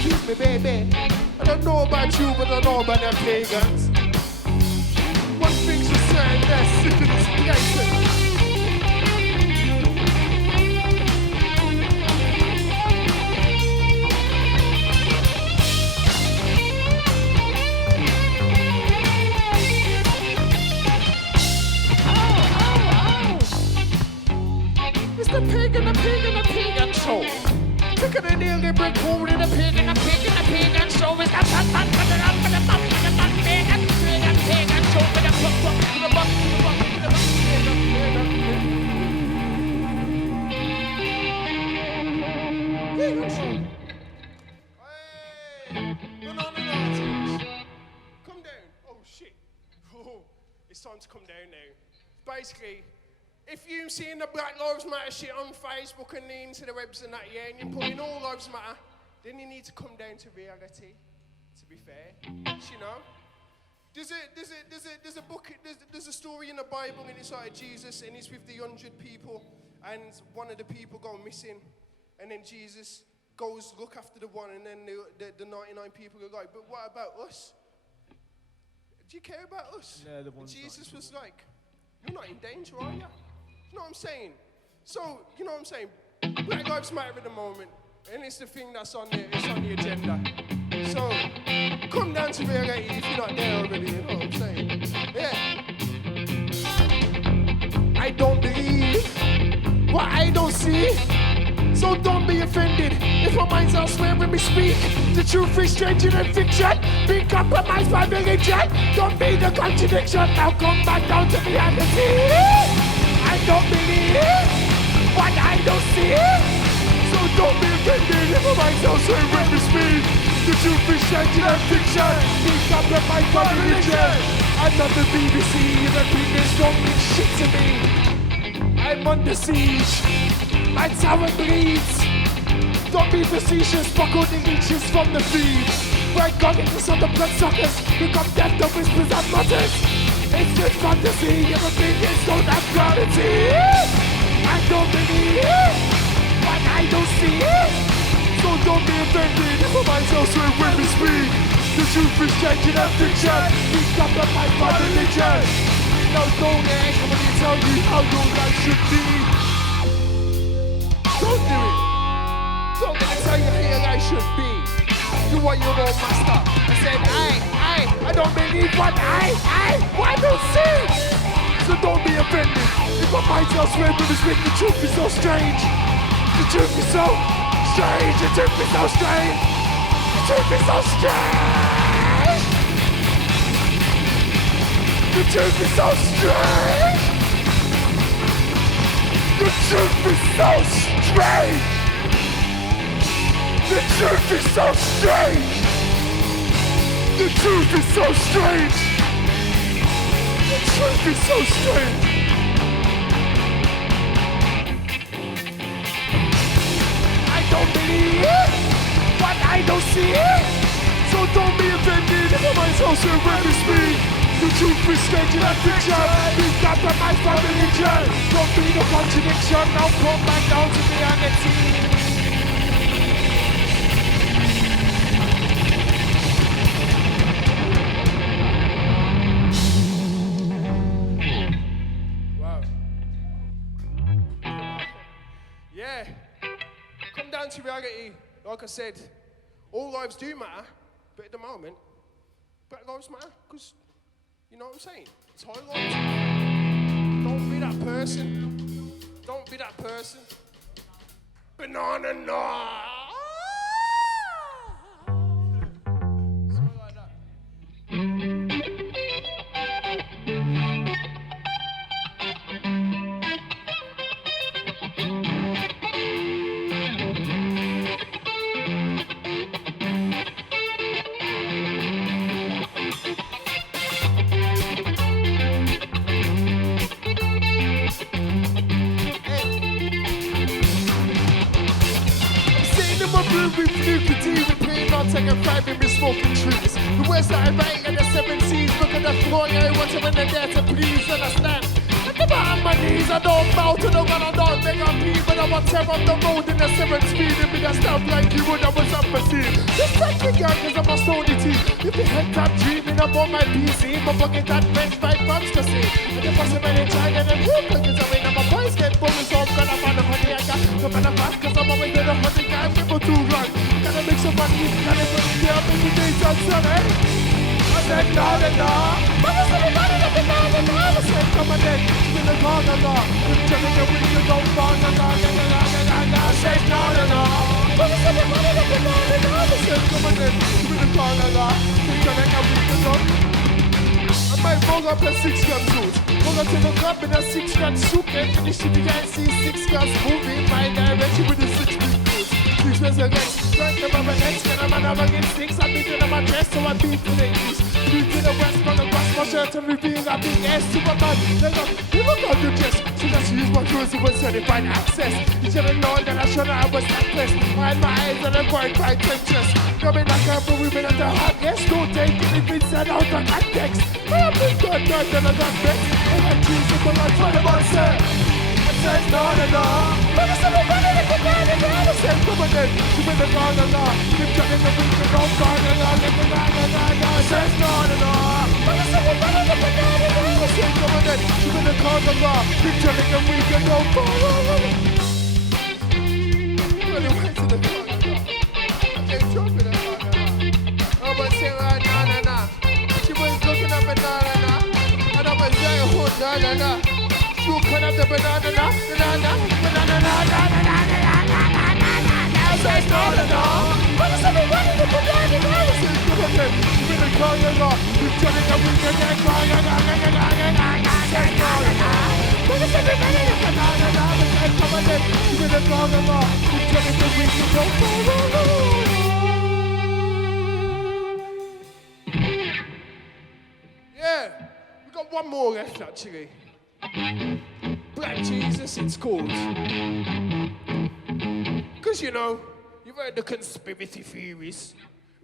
Keep me, baby. I don't know about you, but I know about them pagans. One thing's for certain, they're sick of this place. The pagan show. Thicker than nearly brick hole in a pagan show. It's the pagan show. For the pagan show. Hey, come down. Oh shit. Oh, it's time to come down now. Basically, if you've seen the Black Lives Matter shit on Facebook and the interwebs and that, yeah, and you're putting all lives matter, then you need to come down to reality, to be fair. You know? There's a book, there's a story in the Bible, and it's like Jesus, and he's with the 100 people, and one of the people go missing, and then Jesus goes look after the one, and then the 99 people are like, but what about us? Do you care about us? Yeah, the ones. Jesus was like, you're not in danger, are you? You know what I'm saying? So, you know what I'm saying? Black Lives Matter at the moment, and it's the thing that's on it's on the agenda. So, come down to reality if you're not there already, you know what I'm saying? Yeah. I don't believe what I don't see, so don't be offended if my mind's elsewhere when we speak. The truth is stranger than fiction, being compromised by religion. Don't be the contradiction, now come back down to reality. I don't believe what I don't see, so don't be offended if my mind's elsewhere when we speak. The truth is stranger than fiction, being compromised by religion. I'm not the BBC, and the opinions don't mean shit to me. I'm under siege, that's how it bleeds. Don't be facetious, buckle the leeches from the feed. We're goggins on the bloodsuckers, become deaf to whispers and mutters. It's just fantasy, your opinions don't have quality. I don't believe what I don't see, so don't be offended if my mind's elsewhere when we speak. The truth is changing and fiction, we compromised by religion. No, don't ask, I'm gonna tell you how your life should be. So I'm gonna tell you how your life should be. You are your own master. I said, I don't believe what I don't see. So don't be offended. If I might elsewhere with this week, the truth is so strange. The truth is so strange. The truth is so strange. The truth is so strange. The truth is so strange. The truth is so strange. The truth is so strange. The truth is so strange. The truth is so strange. I don't believe what I don't see. So don't be offended if my soul's so very speak. The truth is strange in that picture. Be compromised by religion. Don't be no contradiction. Now come back down to reality. Yeah, come down to reality. Like I said, all lives do matter, but at the moment, black lives matter, because, you know what I'm saying? It's highlighted. Don't be that person. Don't be that person. Banana no. Something like that. With nicotine, with pain, not taking five in me smoking trees. The words that I write in the 7Cs, look at the floor, yeah, I want to in the there to please understand. I never on my knees, I don't bow to the one, I don't beg on me, but I want to tear up the road in the 7th speed and be the stuff like you would, I was up a scene. Just take me girl, cause I'm a stony tea. If you head top dreaming about my PC, my bucket that French fried buns to see. And the possibility China and whoop, cause I mean, I'm a boy skate, but so I'm gonna find a honey, I got to find a fast, cause I'm always in a honey guy, people too long. Gotta make some money, gotta put it down, make the day done, son, eh? I said, no. But I said, no. I said, come on, then. She's in the car, no. You're telling me we can go far, no. I said, no. But I said, no. I said, come on, then. She's in the car, no. You're telling me we can go. I might roll up a 6-gun suit. Roll up to the club in a 6-gun suit. And finish it again, see 6 guns moving my direction with a 6-gun suit. 6 guns against. Strike them over next, and I'm another against 6. I'm beating on my dress, so I beat to the east. Beat to the west, from across my shirt and reveal a big ass to my man. They go, you look how you dress. So that's use my clothes to certified access. You should have known that I should have was necklace. I had my eyes and I'm quite temptress. Coming like a women at the hot, yes, don't take anything said out of context. I've been good, and I got vexed. And I choose to go on for the monster. I said, no. But I said, I'm running at the man, and I said, come on then. You better go, no. You're telling me we can go far, no. I said, no. But I said, I'm running at the man, and I said, come on then. You better go, no. You're telling me we can go far, Well, he went to the car, no. I can't jump in the car, no. I was saying, no. She was looking up and no. And I was saying, no. You cut up the banana. I said, no. But I said, I'm running the banana. I said, come on then. You better call your law. You're telling me we can get far, I said, no. But I said, I'm running the banana. I said, come on then. You better call your law. You're telling me we can go far, Yeah, we got one more left actually. Black Jesus, it's called. Because, you know, you've heard the conspiracy theories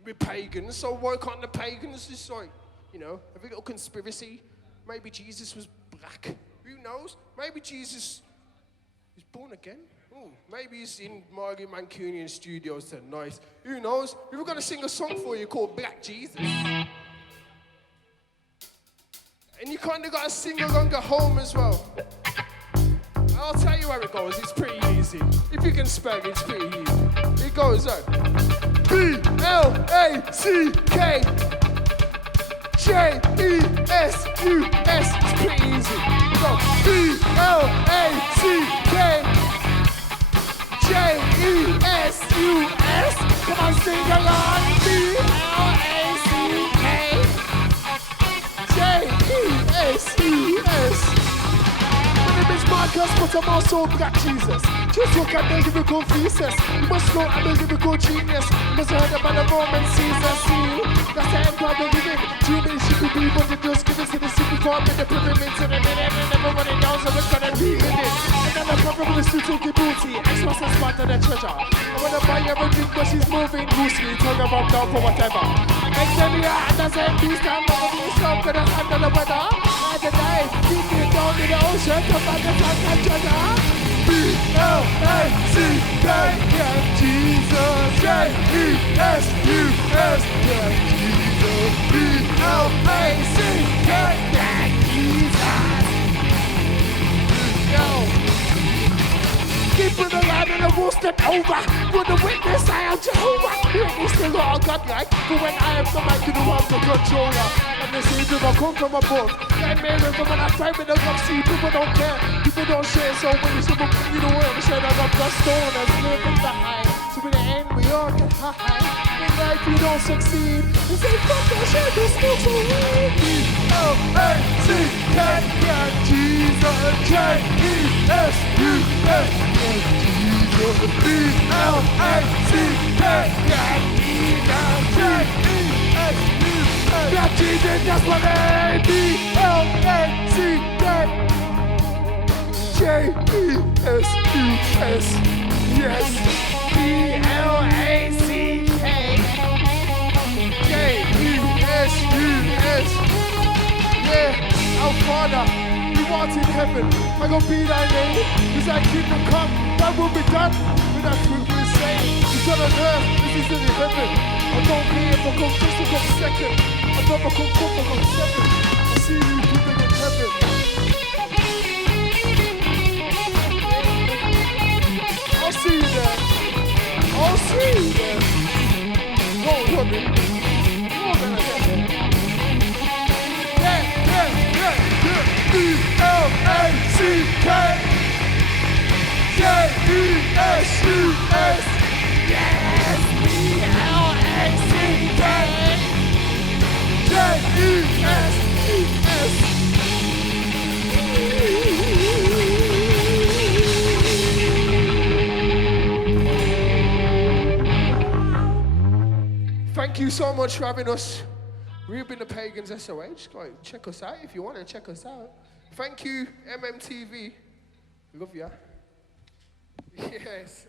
with pagans, so why can't the pagans just like, you know, have a little conspiracy? Maybe Jesus was black. Who knows? Maybe Jesus is born again. Ooh, maybe he's in Margie Mancunian Studios tonight. Who knows? We were going to sing a song for you called Black Jesus. And you kind of got to sing along at home as well. I'll tell you how it goes. It's pretty easy. easy. If you can spell it, it's pretty easy. It goes like B-L-A-C-K J-E-S-U-S. It's pretty easy. Go B-L-A-C-K J-E-S-U-S. Come on, sing along. B-L-A-C-K J-E-S-U-S. My name is Marcus, but I'm also Black Jesus. Just look at the lyrical thesis. You must know I'm a lyrical genius. You must have heard about the Roman Caesar. See, that's the empire we're living. Too many stupid people to just give us to the super farm in the pyramids in a minute and never running down, so we're gonna relive it. And then the problem with the suit of booty. X-Mas is part of the treasure. I wanna buy everything, but she's moving loosely. Talk about down for whatever. And then we are at the same beast. I'm gonna be some gonna handle the weather. And the night, keep it down in the ocean. Come back and talk and treasure. B-L-A-C-K, yeah, Jesus, J-E-S-U-S, yeah, Jesus, B-L-A-C-K, yeah, Jesus. Yo. Keep it alive and I will step over. For the witness, I am Jehovah. Witness the law of God, like, but when I am the man to the one the controller. And the same people come from above. Like me, when I fight with the rock, see, people don't care. People don't share, so when you see me, you know what I'm saying, I got the stone and live in the high. So in the end, we all get high. In life, you don't succeed. You say, fuck that shit, you smoke so weed. B-L-A-C-K, yeah, Jesus, J-E-S-U-S. Jesus, B-L-A-C-K, yeah, Jesus, J-E-S-U-S. Yeah, Jesus, that's my name. B-L-A-C-K, J-E-S-U-S. Yes, B-L-A-C-K, J-E-S-U-S. Yeah, our Father, who art in heaven, hallowed be thy name. As thy kingdom come, thy will be done. With that truth we say, it's on earth, this is in heaven. I don't care if I come first or come second. I never come fourth or come seventh. I see you people in heaven. I'll see you there. I'll see you there. Don't worry. You're gonna get there. Yeah. B-L-A-C-K J-E-S-U-S. Yes, B-L-A-C-K J-E-S-U-S. Thank you so much for having us. We've been the Pagans SOH. Go and check us out if you want to check us out. Thank you, MMTV. Love ya. Yes.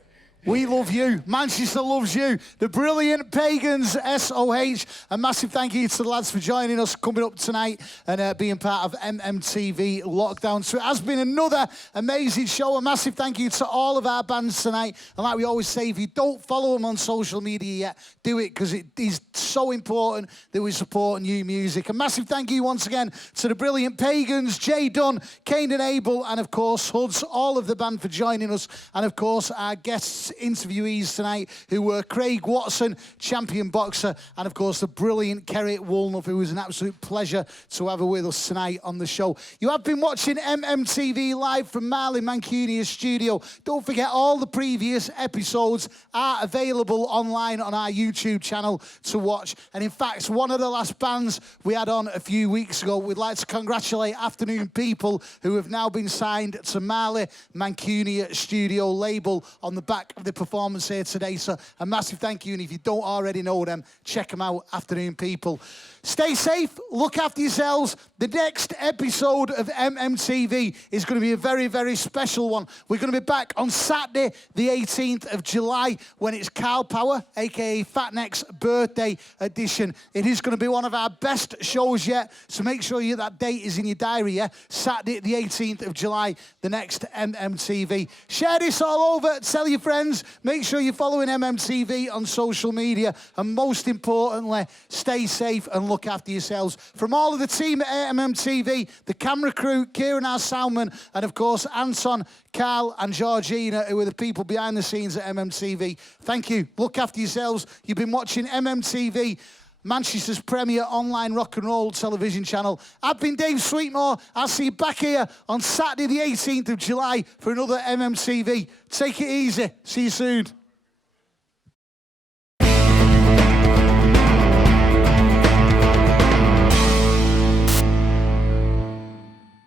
We love you. Manchester loves you. The brilliant Pagans SOH. A massive thank you to the lads for joining us, coming up tonight and being part of MMTV Lockdown. So it has been another amazing show. A massive thank you to all of our bands tonight. And like we always say, if you don't follow them on social media yet, do it, because it is so important that we support new music. A massive thank you once again to the brilliant Pagans, Dunn Kaned Able, and of course HUDS, all of the band for joining us. And of course our guests interviewees tonight, who were Craig Watson, champion boxer, and of course the brilliant Kerry Woolnough, who was an absolute pleasure to have her with us tonight on the show. You have been watching MMTV live from Marley Mancunia's studio. Don't forget, all the previous episodes are available online on our YouTube channel to watch. And in fact, one of the last bands we had on a few weeks ago, we'd like to congratulate Afternoon People, who have now been signed to Marley Mancunia studio label on the back of the performance here today. So a massive thank you, and if you don't already know them, check them out, Afternoon People. Stay safe, look after yourselves. The next episode of MMTV is going to be a very, very special one. We're going to be back on Saturday, the 18th of July, when it's Carl Power, aka Fatneck's birthday edition. It is going to be one of our best shows yet, so make sure that date is in your diary, yeah? Saturday, the 18th of July, the next MMTV. Share this all over, tell your friends. Pagans. Make sure you're following MMTV on social media. And most importantly, stay safe and look after yourselves. From all of the team at MMTV, the camera crew, Kieran, our soundman, and of course, Anton, Carl and Georgina, who are the people behind the scenes at MMTV. Thank you. Look after yourselves. You've been watching MMTV, Manchester's premier online rock and roll television channel. I've been Dave Sweetmore. I'll see you back here on Saturday the 18th of July for another MMTV. Take it easy. See you soon.